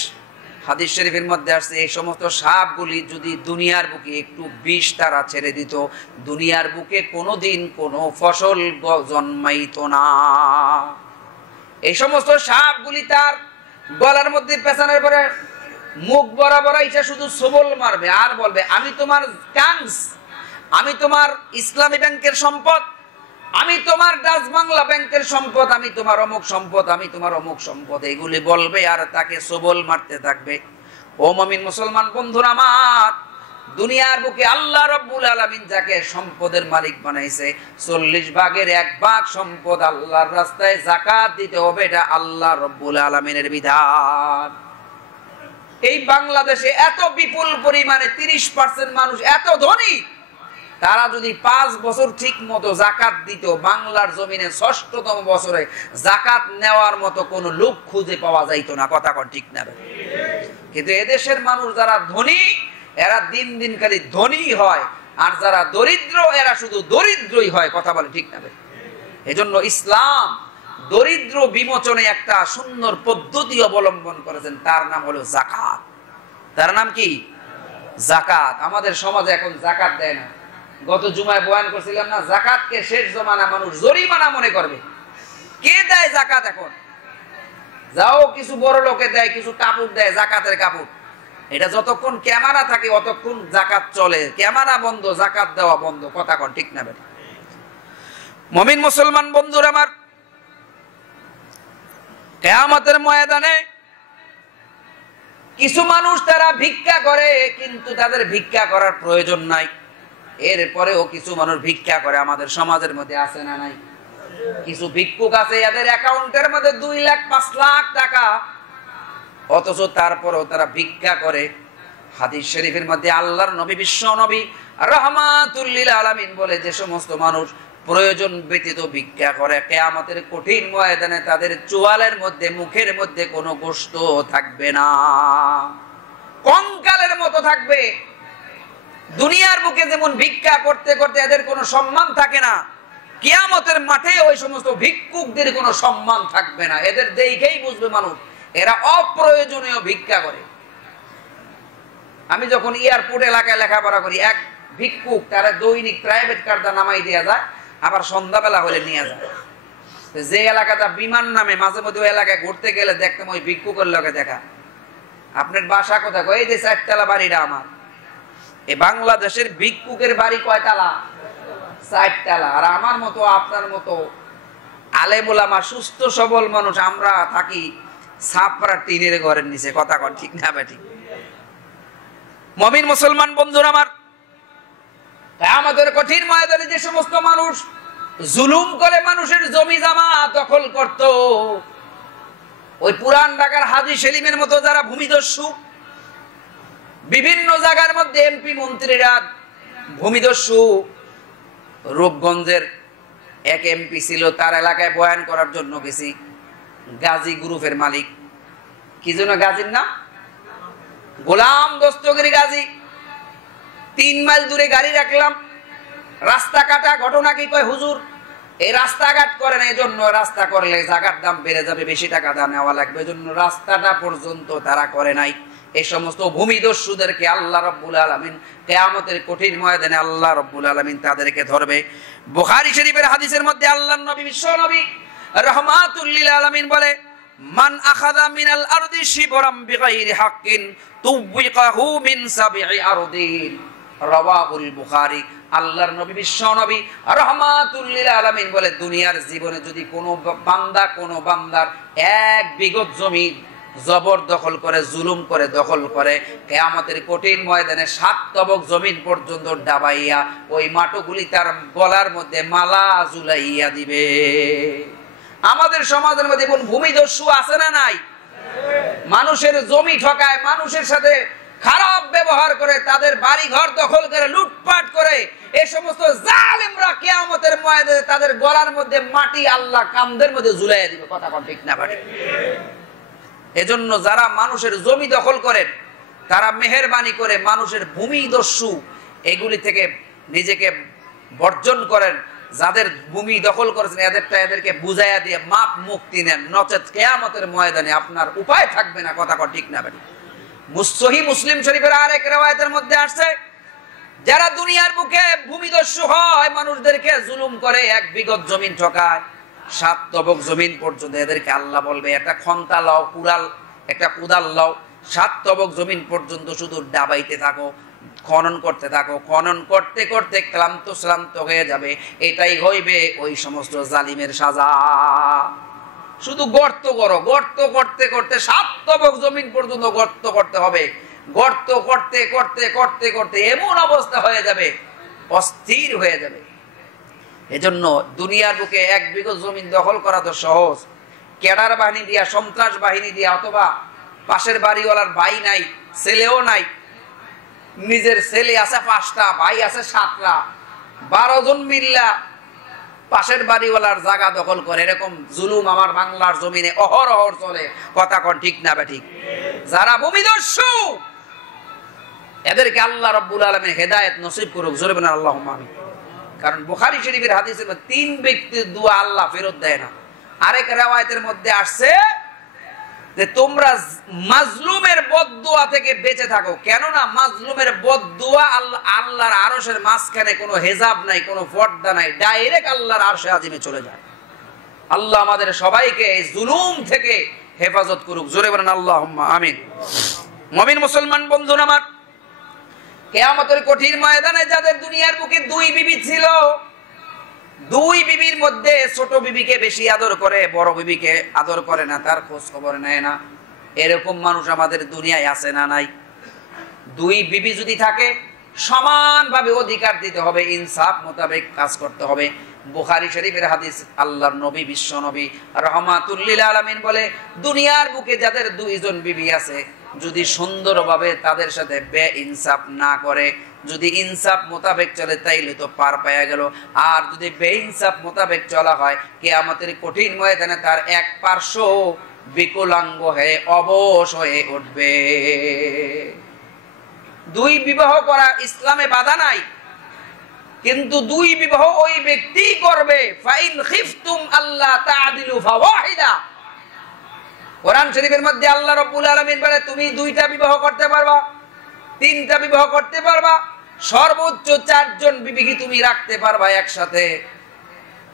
হাদিস শরীফের মধ্যে আসছে, এই সমস্ত সাপগুলি যদি দুনিয়ার বুকে একটু বিষ তারা ছেড়ে দিত, দুনিয়ার বুকে কোনোদিন কোনো ফসল জন্মাইতো না। এই সমস্ত সাপগুলি তার গলার মধ্যে পেঁচানোর পরে মুখ বরাবর এটা শুধু সবল মারবে আর বলবে, আমি তোমার কাংস, আমি তোমার ইসলামী ব্যাংকের সম্পদ, আমি তোমার ডাচ বাংলা ব্যাংকের সম্পদ, আমি তোমার অমুক সম্পদ, আমি তোমার অমুক সম্পদ, এগুলি বলবে আর তাকে সবল মারতে থাকবে। ও মুমিন মুসলমান বন্ধুরা আমার, দুনিয়ার বুকে আল্লাহ রাব্বুল আলামিন যাকে সম্পদের মালিক বানাইছে, 40 ভাগের 1 ভাগ সম্পদ আল্লাহর রাস্তায় যাকাত দিতে হবে। এটা আল্লাহ রাব্বুল আলামিনের বিধান। এই বাংলাদেশে এত বিপুল পরিমাণে 30% মানুষ এত ধনী, তারা যদি 5 বছর ঠিক মতো যাকাত দিত, বাংলার জমিনে 6ষ্ঠতম বছরে যাকাত নেওয়ার মতো কোন লোক খুঁজে পাওয়া যাইতো না। কথা কোন ঠিক না? কিন্তু এদেশের মানুষ যারা ধনী, এরা দিন দিন খালি ধনী হয়, আর যারা দরিদ্র এরা শুধু দরিদ্রই হয়। কথা বলে ঠিক না? এজন্য ইসলাম দরিদ্র বিমোচনে একটা সুন্দর পদ্ধতি অবলম্বন করেছেন, তার নাম হলো যাকাত। তার নাম কি? যাকাত। আমাদের সমাজে এখন যাকাত দেয় না। গত জুমায় বয়ান করছিলাম না, যাকাতকে শেষ জমানা মানুষ জরিমানা মনে করবে। কে দেয় যাকাত এখন? যাও কিছু বড় লোকে দেয়, কিছু কাপড় দেয়, যাকাতের কাপড়। এটা যতক্ষণ ক্যামেরা থাকে অতক্ষণ যাকাত চলে, ক্যামেরা বন্ধ যাকাত দেওয়া বন্ধ। কথা কোন ঠিক না বেটা? মুমিন মুসলমান বন্ধুরা আমার, কিয়ামতের ময়দানে কিছু মানুষ তারা ভিক্ষা করে, কিন্তু তাদের ভিক্ষা করার প্রয়োজন নাই। এরপরেও কিছু মানুষ ভিক্ষা করে। আমাদের সমাজের মধ্যে আছে না নাই? কিছু ভিক্ষুক আছে, এদের অ্যাকাউন্টের মধ্যে 2 লাখ 5 লাখ টাকা, অথচ তারপরেও তারা ভিক্ষা করে। হাদিস শরীফের মধ্যে আল্লাহর নবী, বিশ্ব নবী রাহমাতুল লিল আলামিন বলে, যে সমস্ত মানুষ প্রয়োজন ব্যতীত ভিক্ষা করে, কিয়ামতের কঠিন ময়দানে তাদের চোয়ালের মধ্যে, মুখের মধ্যে কোনো গোশত থাকবে না, কঙ্কালের মতো থাকবে। দুনিয়ার বুকে যেমন ভিক্ষা করতে করতে এদের কোনো সম্মান থাকে না, কিয়ামতের মাঠে ওই সমস্ত ভিক্ষুকদের কোনো সম্মান থাকবে না। এদের দেখেই বুঝবে মানুষ এরা অপ্রয়োজনীয় ভিক্ষা করে। আমি যখন এয়ারপোর্ট এলাকায় লেখাপড়া করি, এক ভিক্ষুক তারা দৈনিক প্রাইভেট কারটা নামাই দেওয়া যায়, আবার সন্ধ্যাবেলা হলে নিয়ে যায়। যে এলাকাটা বিমান নামে, মাঝে মধ্যে ওই এলাকায় ঘুরতে গেলে দেখতাম ওই ভিক্ষুকের লোকে দেখা, আপনার বাসা কোথায়? এই যে 4 তলা বাড়িটা আমার। এই বাংলাদেশের ভিক্ষুকের বাড়ি কয় তালা? 4 তলা। আর আমার মতো আপনার মতো আলেম ওলামা সুস্থ সবল মানুষ আমরা থাকি ছাপরা টিনের ঘরের নিচে। কথা কন ঠিক না বেটি? মুমিন মুসলমান বন্ধুরা আমার, কিয়ামতের কঠিন ময়দানে যে সমস্ত মানুষ জুলুম করে মানুষের জমি জমা দখল করত, ওই পুরান ঢাকার হাজী সেলিমের মতো যারা ভূমিদস্যু, বিভিন্ন জায়গার মধ্যে এমপি মন্ত্রীরা ভূমিদস্যু। রূপগঞ্জের এক এমপি ছিল, তার এলাকায় বয়ান করার জন্য গেছি। গাজী গ্রুপের মালিক, কি যেন গাজীর নাম? গোলাম দস্তগির গাজী। 3 মাইল দূরে গাড়ি রাখলাম, রাস্তা কাটা। ঘটনা কি? কয় হুজুর এই রাস্তাঘাট করেন, এই জন্য রাস্তা করলে জায়গার দাম বেড়ে যাবে, বেশি টাকা দাম নেওয়া লাগবে, এই জন্য রাস্তাটা পর্যন্ত তারা করে নাই। এই সমস্ত ভূমিদস্যুদেরকে আল্লাহ রাব্বুল আলামিন কিয়ামতের কঠিন ময়দানে আল্লাহ রাব্বুল আলামিন তাদেরকে ধরবে। বুখারী শরীফের হাদিসের মধ্যে আল্লাহর নবী, বিশ্ব নবী রাহমাতুল লিল আলামিন বলে, মান আখাযা মিনাল আরদি শিবরাম বিগাইরি হাক্কিন তুবিকাহু মিন 7 আরদিন। রাওয়াহুল বুখারী। আল্লাহর নবী, বিশ্ব নবী রাহমাতুল লিল আলামিন বলে, দুনিয়ার জীবনে যদি কোনো বান্দা কোনো বান্দার 1 বিঘত জমি জবরদখল করে, জুলুম করে দখল করে, কিয়ামতের কঠিন ময়দানে 7 তবক জমিন পর্যন্ত ডাবাইয়া ওই মাটিগুলি তার গলার মধ্যে মালা ঝুলাইয়া দিবে। আমাদের সমাজের মধ্যে কোন ভূমিদস্যু আছে না নাই? মানুষের জমি ঠকায়, মানুষের সাথে খারাপ ব্যবহার করে, তাদের বাড়ি ঘর দখল করে, লুটপাট করে। এই সমস্ত জালেমরা কিয়ামতের ময়দানে তাদের গলার মধ্যে মাটি আল্লাহ কামদের মধ্যে ঝুলাইয়া দিবে। কথা কোন ঠিক না বাড়ি? এজন্য যারা মানুষের জমি দখল করেন, তারা মেহেরবানি করে মানুষের ভূমিদস্যু এগুলি থেকে নিজেকে বর্জন করেন। যাদের ভূমি দখল করেছেন এদেরকে বুঝাইয়া দিয়ে মাপ মুক্তি নেন, নচেত কিয়ামতের ময়দানে আপনার উপায় থাকবে না। কথা কন ঠিক না বেটি? সহিহ মুসলিম শরীফের আরেক riwayতের মধ্যে আসছে, যারা দুনিয়ার বুকে ভূমিদস্যু হয়, মানুষদেরকে জুলুম করে, 1 বিঘত জমিন ঠকায়, 7 তবক জমিন পর্যন্ত, এদেরকে আল্লাহ বলবে একটা খন্তা লও, কুড়াল, একটা কুদাল লও, 7 তবক জমিন পর্যন্ত শুধু ডাবাইতে থাকো, খনন করতে থাকো। খনন করতে করতে ক্লান্ত শ্রান্ত হয়ে যাবে। এটাই হইবে ওই সমস্ত জালিমের সাজা। শুধু গর্ত করো, গর্ত করতে করতে 7 তবক জমিন পর্যন্ত গর্ত করতে হবে। গর্ত করতে করতে করতে করতে এমন অবস্থা হয়ে যাবে, অস্থির হয়ে যাবে। এজন্য দুনিয়ার বুকে 1 বিঘত জমিন দখল করা তো সহজ, ক্যাডার বাহিনী দিয়া, সন্ত্রাস বাহিনী দিয়া, অথবা পাশের বাড়িওয়ালার ভাই নাই, ছেলেও নাই, নিজের ছেলে আছে 5টা, ভাই আছে 7টা, 12 জন মিল্লা পাশের বাড়িওয়ালার জায়গা দখল করে। এরকম জুলুম আমার বাংলার জমিনে অহরহ চলে। কথা কোন ঠিক না বেঠিক? যারা ভূমিদস্যু এদেরকে আল্লাহ রাব্বুল আলামিন হেদায়েত নসিব করুক। জোরে বলেন আল্লাহুম্মা আমিন। কারণ বুখারী শরীফের হাদিসে 3 ব্যক্তির দোয়া আল্লাহ ফেরত দেয় না। আরেক রিওয়ায়াতের মধ্যে আসছে যে তোমরা মাজলুমের বদদুয়া থেকে বেঁচে থাকো, কেননা মাজলুমের বদদুয়া আল্লাহর আরশের মাঝখানে কোনো হেজাব নাই, কোনো পর্দা নাই, ডাইরেক্ট আল্লাহর আরশে আজিমে চলে যায়। আল্লাহ আমাদের সবাইকে এই জুলুম থেকে হেফাজত করুক, জোরে বলেন আল্লাহুম্মা আমিন। মুমিন মুসলমান বন্ধুরা আমার, কিয়ামতের কঠিন ময়দানে যাদের দুনিয়ার বুকে দুই বিবি ছিল, দুই বিবির মধ্যে ছোট বিবিকে বেশি আদর করে, বড় বিবিকে আদর করে না, তার খোঁজ খবর নেয় না, এরকম মানুষ আমাদের দুনিয়ায় আছে না নাই? দুই বিবি যদি থাকে সমানভাবে অধিকার দিতে হবে, ইনসাফ মোতাবেক কাজ করতে হবে। বুখারী শরীফের হাদিস, আল্লাহর নবী বিশ্ব নবী রাহমাতুল লিল আলামিন বলে, দুনিয়ার বুকে যাদের দুইজন বিবি আছে, যদি সুন্দরভাবে তাদের সাথে বেইনসাফ না করে, যদি ইনসাফ মোতাবেক চলে তাইলে তো পার পাওয়া গেল, আর যদি বেইনসাফ মোতাবেক চলা হয় কিয়ামতের কঠিন ময়দানে তার এক পার্শ্ব বিকলাঙ্গ হয়ে অবশ হয়ে উঠবে। দুই বিবাহ করা ইসলামে বাধা নাই, কিন্তু দুই বিবাহ ওই ব্যক্তি করবে ফাইন খিফতুম আল্লাহ তাআদিলু ফাওয়াহিদা। কোরআন শরীফের মধ্যে আল্লাহ রাব্বুল আলামিন বলে, তুমি দুইটা বিবাহ করতে পারবা, তিনটা বিবাহ করতে পারবা, সর্বোচ্চ 4 জন বিবি তুমি রাখতে পারবা একসাথে,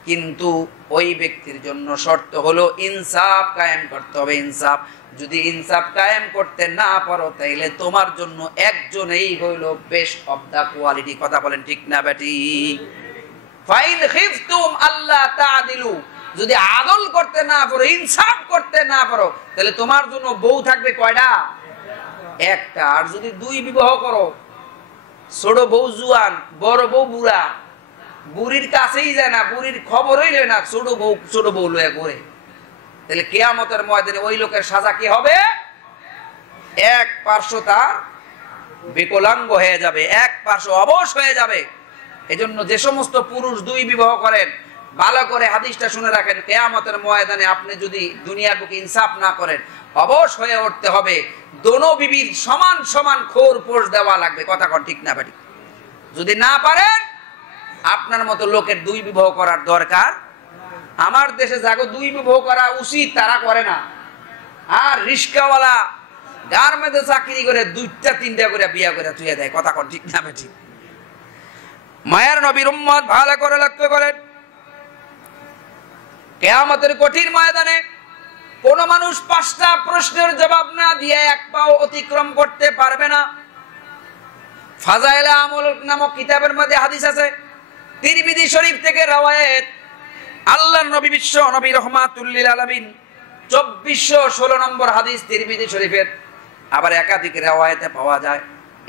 কিন্তু ওই ব্যক্তির জন্য শর্ত হলো ইনসাফ কায়েম করতে হবে। ইনসাফ যদি ইনসাফ কায়েম করতে না পারো তাইলে তোমার জন্য একজনেই হইলো বেস্ট অফ দা কোয়ালিটি। কথা বলেন ঠিক না বেটি? ফাইন খিফতুম আল্লাহ তাআদিলু, যদি আদল করতে না পারো, ইনসাফ করতে না পারো, তাহলে তোমার জন্য বউ থাকবে কয়টা? একটা। আর যদি দুই বিবাহ করো, ছোট বউ জুয়ান, বড় বউ বুড়া, বুড়ির কাছেই যায় না, বুড়ির খবরই লয় না, ছোট বউ লয়ে ঘুরে, তাহলে কিয়ামতের ময়দানে ওই লোকের সাজা কি হবে? এক পার্শ্ব তার বিকলাঙ্গ হয়ে যাবে, এক পার্শ্ব অবশ হয়ে যাবে। এজন্য যে সমস্ত পুরুষ দুই বিবাহ করেন, ভালো করে হাদিসটা শুনে রাখেন, কিয়ামতের ময়দানে আপনি যদি দুনিয়ার বুকে ইনসাফ না করেন, অবশ হয়ে উঠতে হবে। দোনো বিবির সমান সমান খোর পোষ দেওয়া লাগবে। কথা কন ঠিক না বেটি? যদি না পারেন, আপনার মতো লোকের দুই বিবাহ করার দরকার। আমার দেশে যাগো দুই বিবাহ করা উচিত, তারা করে না। আর রিস্কাওয়ালা গার্মেন্টে চাকরি করে 2টা 3টা করে বিয়া করে তুই দেয়। কথা কন ঠিক না বেটি? মায়ের নবীর উম্মত ভালো করে লক্ষ্য করেন, কিয়ামতের কঠিন ময়দানে কোন মানুষ 5টা প্রশ্নের জবাব না দিয়ে এক পাও অতিক্রম করতে পারবে না। ফাজাইলে আমল নামক কিতাবের মধ্যে হাদিস আছে, তিরমিজি শরীফ থেকে রওয়ায়াত, আল্লাহর নবী বিশ্ব নবী রাহমাতুল লিল আলামিন 2416 নম্বর হাদিস তিরমিজি শরীফের। আবার একাধিক রওয়ায়াতে পাওয়া যায়।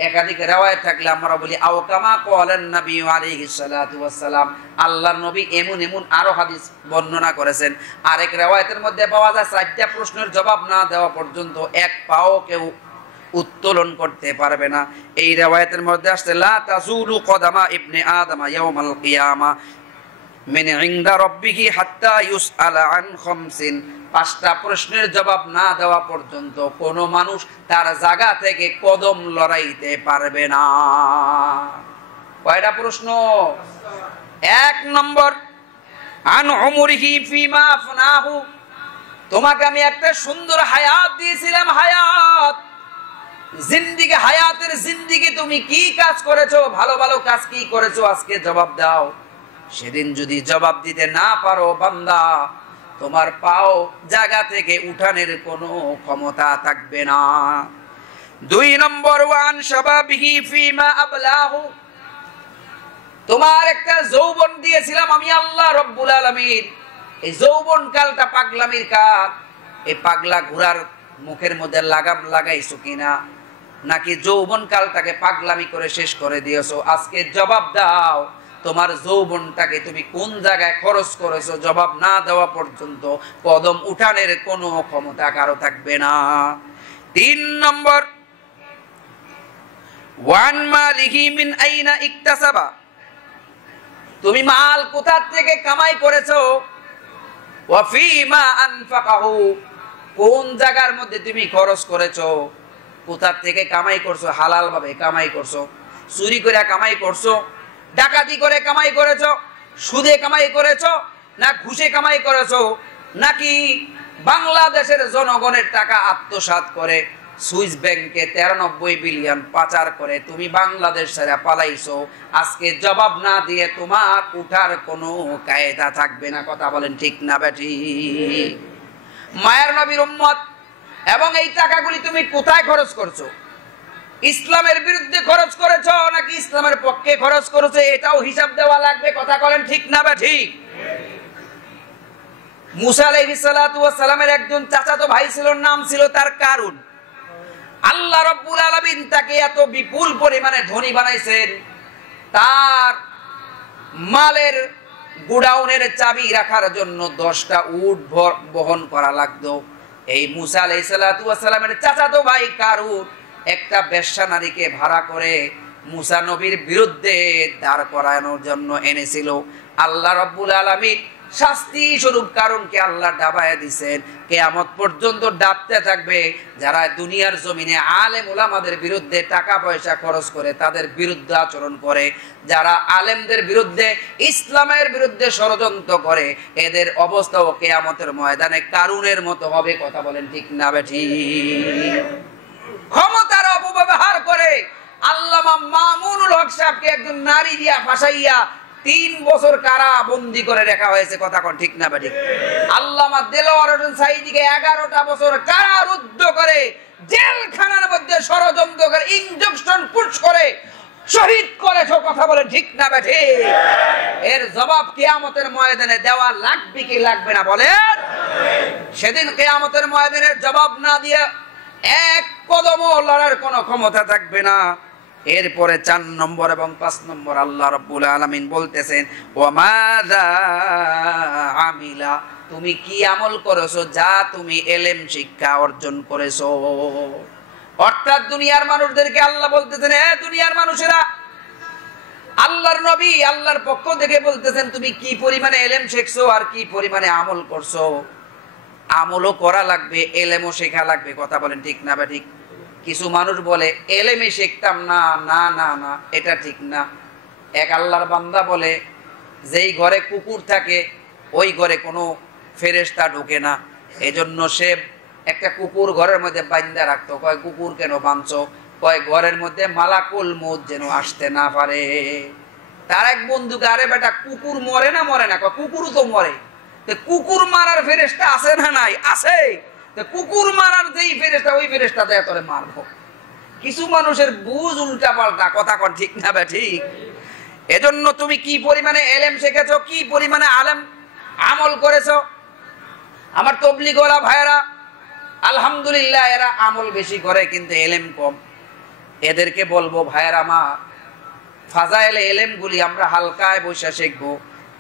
একাধিক রওয়ায়াত থাকলে আমরা বলি আও কামা ক্বালান নবী আলাইহিস সালাতু ওয়াস সালাম, আল্লাহর নবী এমন এমন আরো হাদিস বর্ণনা করেছেন। আরেক রওয়ায়াতের মধ্যে পাওয়া যায় 4টা প্রশ্নের জবাব না দেওয়া পর্যন্ত এক পাও কেউ উত্তোলন করতে পারবে না। এই রওয়ায়াতের মধ্যে আসছে লা তাজুলু কদামা ইবনে আদম ইয়াউমাল কিয়ামা মিন ইনদা রাব্বিহি হাত্তা ইউসআলা আন খামসিন। 5টা প্রশ্নের জবাব না দেওয়া পর্যন্ত কোন মানুষ তার জায়গা থেকে কদম লড়াইতে পারবে না। কয়টা প্রশ্ন? 1 নম্বর আন উমরিহি ফিমা আফনাহু, তোমাকে আমি একটা সুন্দর হায়াত দিয়েছিলাম, হায়াত জিন্দেগি, হায়াতের জিন্দেগি তুমি কি কাজ করেছো, ভালো ভালো কাজ কি করেছো, আজকে জবাব দাও। সেদিন যদি জবাব দিতে না পারো বান্দা, তোমার পাও জায়গা থেকে উঠানের কোনো ক্ষমতা থাকবে না। 2 নম্বর ওয়ান শাবাবিহি ফিমা আবলাহু, তোমার একটা যৌবন দিয়েছিলাম আমি আল্লাহ রব্বুল আলামিন, এই যৌবন কালটা পাগলামির কাল, এই পাগলা ঘোড়ার মুখের মধ্যে লাগাম লাগাইছো কিনা, নাকি যৌবন কালটাকে পাগলামি করে শেষ করে দিয়েছো? আজকে জবাব দাও, তোমার যৌবনটাকে তুমি কোন জায়গায় খরচ করেছো? জবাব না দেওয়া পর্যন্ত কদম উঠানের কোনো ক্ষমতা কারো থাকবে না। 3 নম্বর ওয়ান মালিহি মিন আইনা ইকতাসাবা, তুমি মাল কোথা থেকে কামাই করেছো? ওয়া ফিমা আনফাকাহু, কোন জায়গার মধ্যে তুমি খরচ করেছো? কোথা থেকে কামাই করছো? হালাল ভাবে কামাই করছো, চুরি করে কামাই করছো, ডাকাতি করে কামাই করেছো, সুদে কামাই করেছো, না ঘুষে কামাই করেছো? নাকি বাংলাদেশের জনগণের টাকা আত্মসাৎ করে সুইস ব্যাংকে 93 বিলিয়ন পাচার করে তুমি বাংলাদেশ ছেড়ে পালাইছো? আজকে জবাব না দিয়ে তোমার উঠার কোনো কায়দা থাকবে না। কথা বলেন ঠিক না বেঠি? মায়ের নবীর উম্মত, এবং এই টাকাগুলি তুমি কোথায় খরচ করছো? ইসলামের বিরুদ্ধে খরচ করেছো নাকি ইসলামের পক্ষে খরচ করেছো? এটাও হিসাব দেওয়া লাগবে। কথা বলেন ঠিক না বেঠি? মুসা আলাইহিস সালাতু ওয়াস সালামের একজন চাচাতো ভাই ছিল, নাম ছিল তার কারুন। আল্লাহ রাব্বুল আলামিন তাকে এত বিপুল পরিমাণে ধনী বানাইছেন, তার মালের গোডাউনের চাবি রাখার জন্য 10টা উট বহন করা লাগতো। এই মুসা আলাইহিস সালাতু ওয়াস সালামের চাচাতো ভাই কারুন একটা বেশ্যা নারীকে ভাড়া করে মুসা নবীর বিরুদ্ধে দাঁড় করানোর জন্য এনেছিল। আল্লাহ রাব্বুল আলামিন শাস্তি স্বরূপ কারণকে আল্লাহ ডাবায় দিবেন, কিয়ামত পর্যন্ত ডাবতে থাকবে। যারা দুনিয়ার জমিনে আলেম ওলামাদের বিরুদ্ধে টাকা পয়সা খরচ করে, তাদের বিরুদ্ধে আচরণ করে, যারা আলেমদের বিরুদ্ধে ইসলামের বিরুদ্ধে ষড়যন্ত্র করে, এদের অবস্থাও কিয়ামতের ময়দানে কারুনের মতো হবে। কথা বলেন ঠিক না বেঠি? ক্ষমতার অপব্যবহার করে আল্লামা মামুনুল হক সাহেবকে একজন নারী দিয়া ফাঁসাইয়া 3 বছর কারা বন্দী করে রাখা হয়েছে। কথা কোন ঠিক না বেঠিক? আল্লামা দেলোয়ার হোসেন সাঈদীকে 11টা বছর কারারুদ্ধ করে জেলখানার মধ্যে ষড়যন্ত্র করে ইনজেকশন পুশ করে শহীদ করেছো। কথা বলেন ঠিক না বেঠিক? এর জবাব কিয়ামতের ময়দানে দেওয়া লাগবে কি লাগবে না বলেন? সেদিন কিয়ামতের ময়দানের জবাব না দিয়ে এক কদমও লড়ার কোনো ক্ষমতা থাকবে না। এরপরে 4 নম্বর এবং 5 নম্বর আল্লাহ রাব্বুল আলামিন বলতেছেন, ওয়া মাযা আমিলা, তুমি কি আমল করেছো যা তুমি ইলম শিক্ষা অর্জন করেছো। অর্থাৎ দুনিয়ার মানুষদেরকে আল্লাহ বলতেছেন, হে দুনিয়ার মানুষেরা, আল্লাহর নবী আল্লাহর পক্ষ থেকে বলতেছেন তুমি কি পরিমাণে ইলম শিখছো আর কি পরিমাণে আমল করছো। আমলও করা লাগবে, ইলমও শেখা লাগবে। কথা বলেন ঠিক না ঠিক? কিছু মানুষ বলে এলেমে শিখতাম না, না না না, এটা ঠিক না। এক আল্লাহর বান্দা বলে যেই ঘরে কুকুর থাকে ওই ঘরে কোনো ফেরেশতা ঢোকে না, এজন্য সে একটা কুকুর ঘরের মধ্যে বাঁধা রাখতো। কয় কুকুর কেন বাঁধছো? কয় ঘরের মধ্যে মালাকুল মউত যেন আসতে না পারে। তার এক বন্ধুকে, আরে বেটা কুকুর মরে না? মরে না। কয় কুকুরও তো মরে। কুকুর মারার ফেরেশতা আছে না নাই? আছে। কুকুর মারার যেই ফেরেশতা ওই ফেরেশতা দিয়ে তোরে মারবো। কিছু মানুষের বুঝ উল্টা পাল্টা। কথা কন ঠিক না ঠিক? এজন্য তুমি কি পরিমাণে ইলম শিখেছো, কি পরিমাণে আলেম আমল করেছো। আমার তাবলীগওয়ালা ভাইরা আলহামদুলিল্লাহ এরা আমল বেশি করে কিন্তু ইলম কম। এদেরকে বলবো, ভাইরা আমার ফাজাইলে ইলম গুলি আমরা হালকায় বসে শিখবো,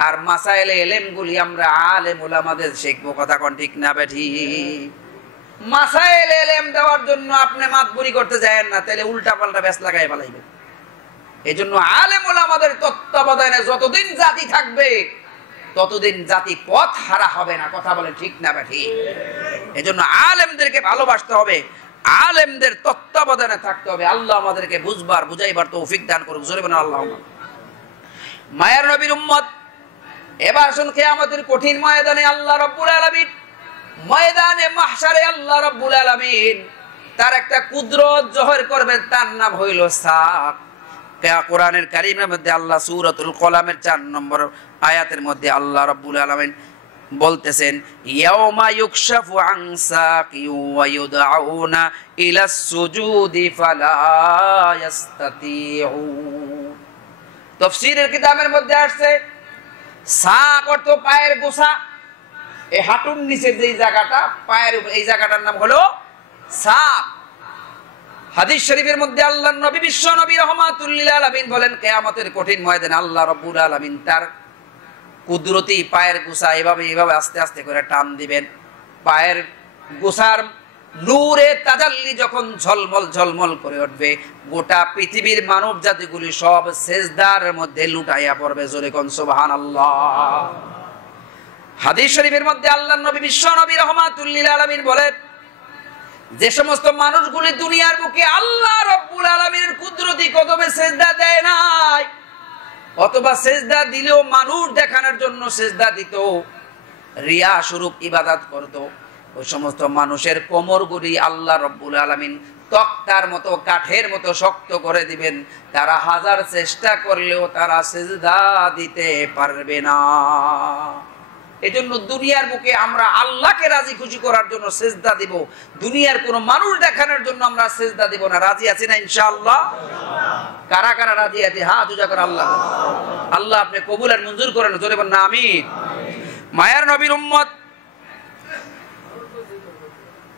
আর মাসাইলে ইলম গুলি আমরা আলেম ওলামাদের শিখবো। কথা কোন ঠিক না বেঠি? মাসাইলে ইলম দেওয়ার জন্য আপনি মাতবুরি করতে যায়েন না, তাহলে উল্টা পাল্টা ব্যাস লাগাই ফেলাইবেন। এজন্য আলেম ওলামাদের তত্ত্বাবধানে যতদিন জাতি থাকবে ততদিন জাতি পথ হারা হবে না। কথা বলে ঠিক না বেঠি? এজন্য আলেমদেরকে ভালোবাসতে হবে, আলেমদের তত্ত্বাবধানে থাকতে হবে। আল্লাহ আমাদেরকে বুঝবার বুঝাইবার তৌফিক দান করুক। জোরে বলেন আল্লাহুম্মা। মায়ের নবীর উম্মত, এবার আসুন কিয়ামতের কঠিন ময়দানে আল্লাহ রাব্বুল আলামিন, ময়দানে মাহশারে আল্লাহ রাব্বুল আলামিন তার একটা কুদরত জহর করবেন, তার নাম হইল সাক। কোরআনের কারীমের মধ্যে আল্লাহ সূরাতুল কলামের 4 নম্বর আয়াতের মধ্যে আল্লাহ রাব্বুল আলামিন বলতেছেন, ইয়াউমা ইউকশাফু আন সাকি ওয়া ইউদআউনা ইলাস সুজুদি ফালা ইস্তাতিউন। তাফসীরের কিতাবের মধ্যে আসছে সাক অর্থ পায়ের গোছা। এই হাঁটুর নিচের যে জায়গাটা, পায়ের উপর, এই জায়গাটার নাম হলো সাক। হাদিস শরীফের মধ্যে আল্লাহর নবী বিশ্ব নবী রাহমাতুল লিল আলামিন বলেন, কিয়ামতের কঠিন ময়দানে আল্লাহ রাব্বুল আলামিন তার কুদরতি পায়ের গোছা এভাবে আস্তে আস্তে করে টান দিবেন। পায়ের গোছার নূরে তাজাল্লি যখন ঝলমল ঝলমল করে উঠবে, গোটা পৃথিবীর মানব জাতিগুলি সব সেজদার মধ্যে লুটাইয়া পড়বে। জোরে কোন সুবহানাল্লাহ। হাদিস শরীফের মধ্যে আল্লাহর নবী বিশ্ব নবী রাহমাতুল লিল আলামিন বলেন, যে সমস্ত মানুষগুলি দুনিয়ার বুকে আল্লাহ রাব্বুল আলামিনের কুদরতি কদমে সেজদা দেয় নাই, অথবা সেজদা দিলেও মানুষ দেখানোর জন্য সেজদা দিত, রিয়া স্বরূপ ইবাদত করত, ওই সমস্ত মানুষের কোমরগুলি আল্লাহ রাব্বুল আলামিন তক্তার মতো কাঠের মতো শক্ত করে দিবেন, তারা হাজার চেষ্টা করলেও তারা সিজদা দিতে পারবে না। এজন্য দুনিয়ার বুকে আমরা আল্লাহকে রাজি খুশি করার জন্য সিজদা দিব, দুনিয়ার কোন মানুষ দেখানোর জন্য আমরা সিজদা দিব না। রাজি আছি না ইনশাআল্লাহ? কারা কারা রাজি আছে হাত উঁচা করে আল্লাহ আল্লাহ আপনি কবুল আর মঞ্জুর করেন, জোরে বলেন না আমিন। মায়ার নবীর উম্মত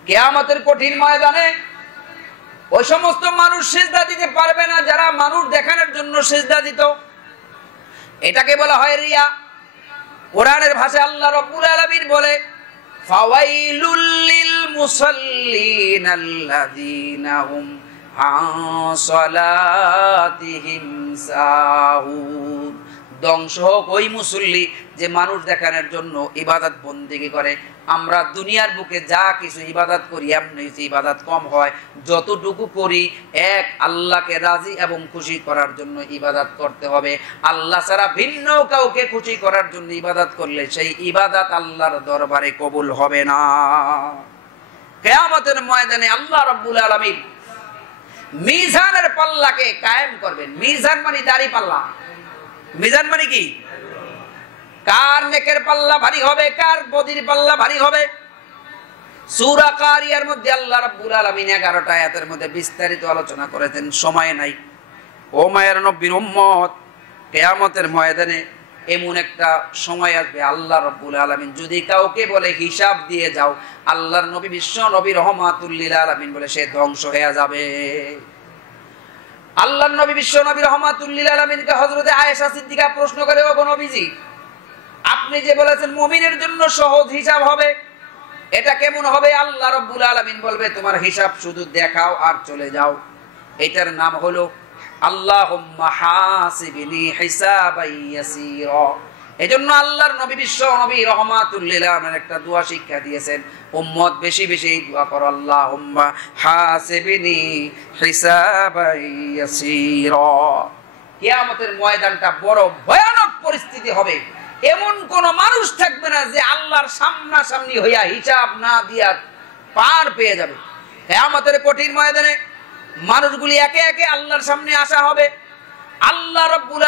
কিয়ামতের কঠিন ময়দানে ওই সমস্ত মানুষ সিজদা দিতে পারবে না যারা মানুষ দেখানোর জন্য সিজদা দিত। এটাকে বলা হয় রিয়া। কোরআনের ভাষায় আল্লাহ রাব্বুল আলামিন বলে, ফাওয়াইলুল লিল মুসাল্লিন আল্লাযীনা হুম আন সালাতিহিম সাহুন। ধ্বংস হোক ওই মুসল্লি যে মানুষ দেখানোর জন্য ইবাদত বন্দেগী করে। আমরা দুনিয়ার বুকে যা কিছু ইবাদত করি এমনি ইবাদত কম হয়, যতটুকু করি এক আল্লাহকে রাজি এবং খুশি করার জন্য ইবাদত করতে হবে। আল্লাহ ছাড়া ভিন্ন কাউকে খুশি করার জন্য ইবাদত করলে সেই ইবাদত আল্লাহর দরবারে কবুল হবে না। কিয়ামতের ময়দানে আল্লাহ রাব্বুল আলামিন মিজানের পাল্লাকে কায়েম করবেন। মিজান মানে দাড়ি পাল্লা। মিজান মানে কি? কার নেকের পাল্লা ভারী হবে, কার বদির পাল্লা ভারী হবে। সূরা কারিয়ার মধ্যে আল্লাহ রাব্বুল আলামিন 11টা আয়াতের মধ্যে বিস্তারিত আলোচনা করেছেন, সময় নাই। ও মায়ের নবীর উম্মত, কিয়ামতের ময়দানে এমন একটা সময় আসবে আল্লাহ রাব্বুল আলামিন যদি কাউকে বলে হিসাব দিয়ে যাও, আল্লাহর নবী বিশ্ব নবী রাহমাতুল লিল আলামিন বলে সে ধ্বংস হয়ে যাবে। আল্লাহর নবী বিশ্ব নবী রাহমাতুল লিল আলামিনকে হযরতে আয়েশা সিদ্দিকা প্রশ্ন করে, ও নবীজি আপনি যে বলেছেন মুমিনের জন্য সহজ হিসাব হবে, এটা কেমন হবে? আল্লাহ রাব্বুল আলামিন বলবে তোমার হিসাব শুধু দেখাও আর চলে যাও। এটার নাম হলো আল্লাহুম্মা হাসিবনি হিসাবান ইয়াসীরা। এজন্য আল্লাহর নবী বিশ্ব নবী রাহমাতুল লিল আলামিন একটা দোয়া শিক্ষা দিয়েছেন, উম্মত বেশি বেশি এই দোয়া করো, আল্লাহুম্মা হাসিবনি হিসাবান ইয়াসীরা। কিয়ামতের ময়দানটা বড় ভয়ানক পরিস্থিতি হবে। এমন কোন মানুষ থাকবে না যে আল্লাহর সামনাসামনি হইয়া হিসাব না দিয়া পার পেয়ে যাবে। কিয়ামতের কঠিন ময়দানে মানুষগুলি একে একে আল্লাহর সামনে আসা হবে। আল্লাহ রাব্বুল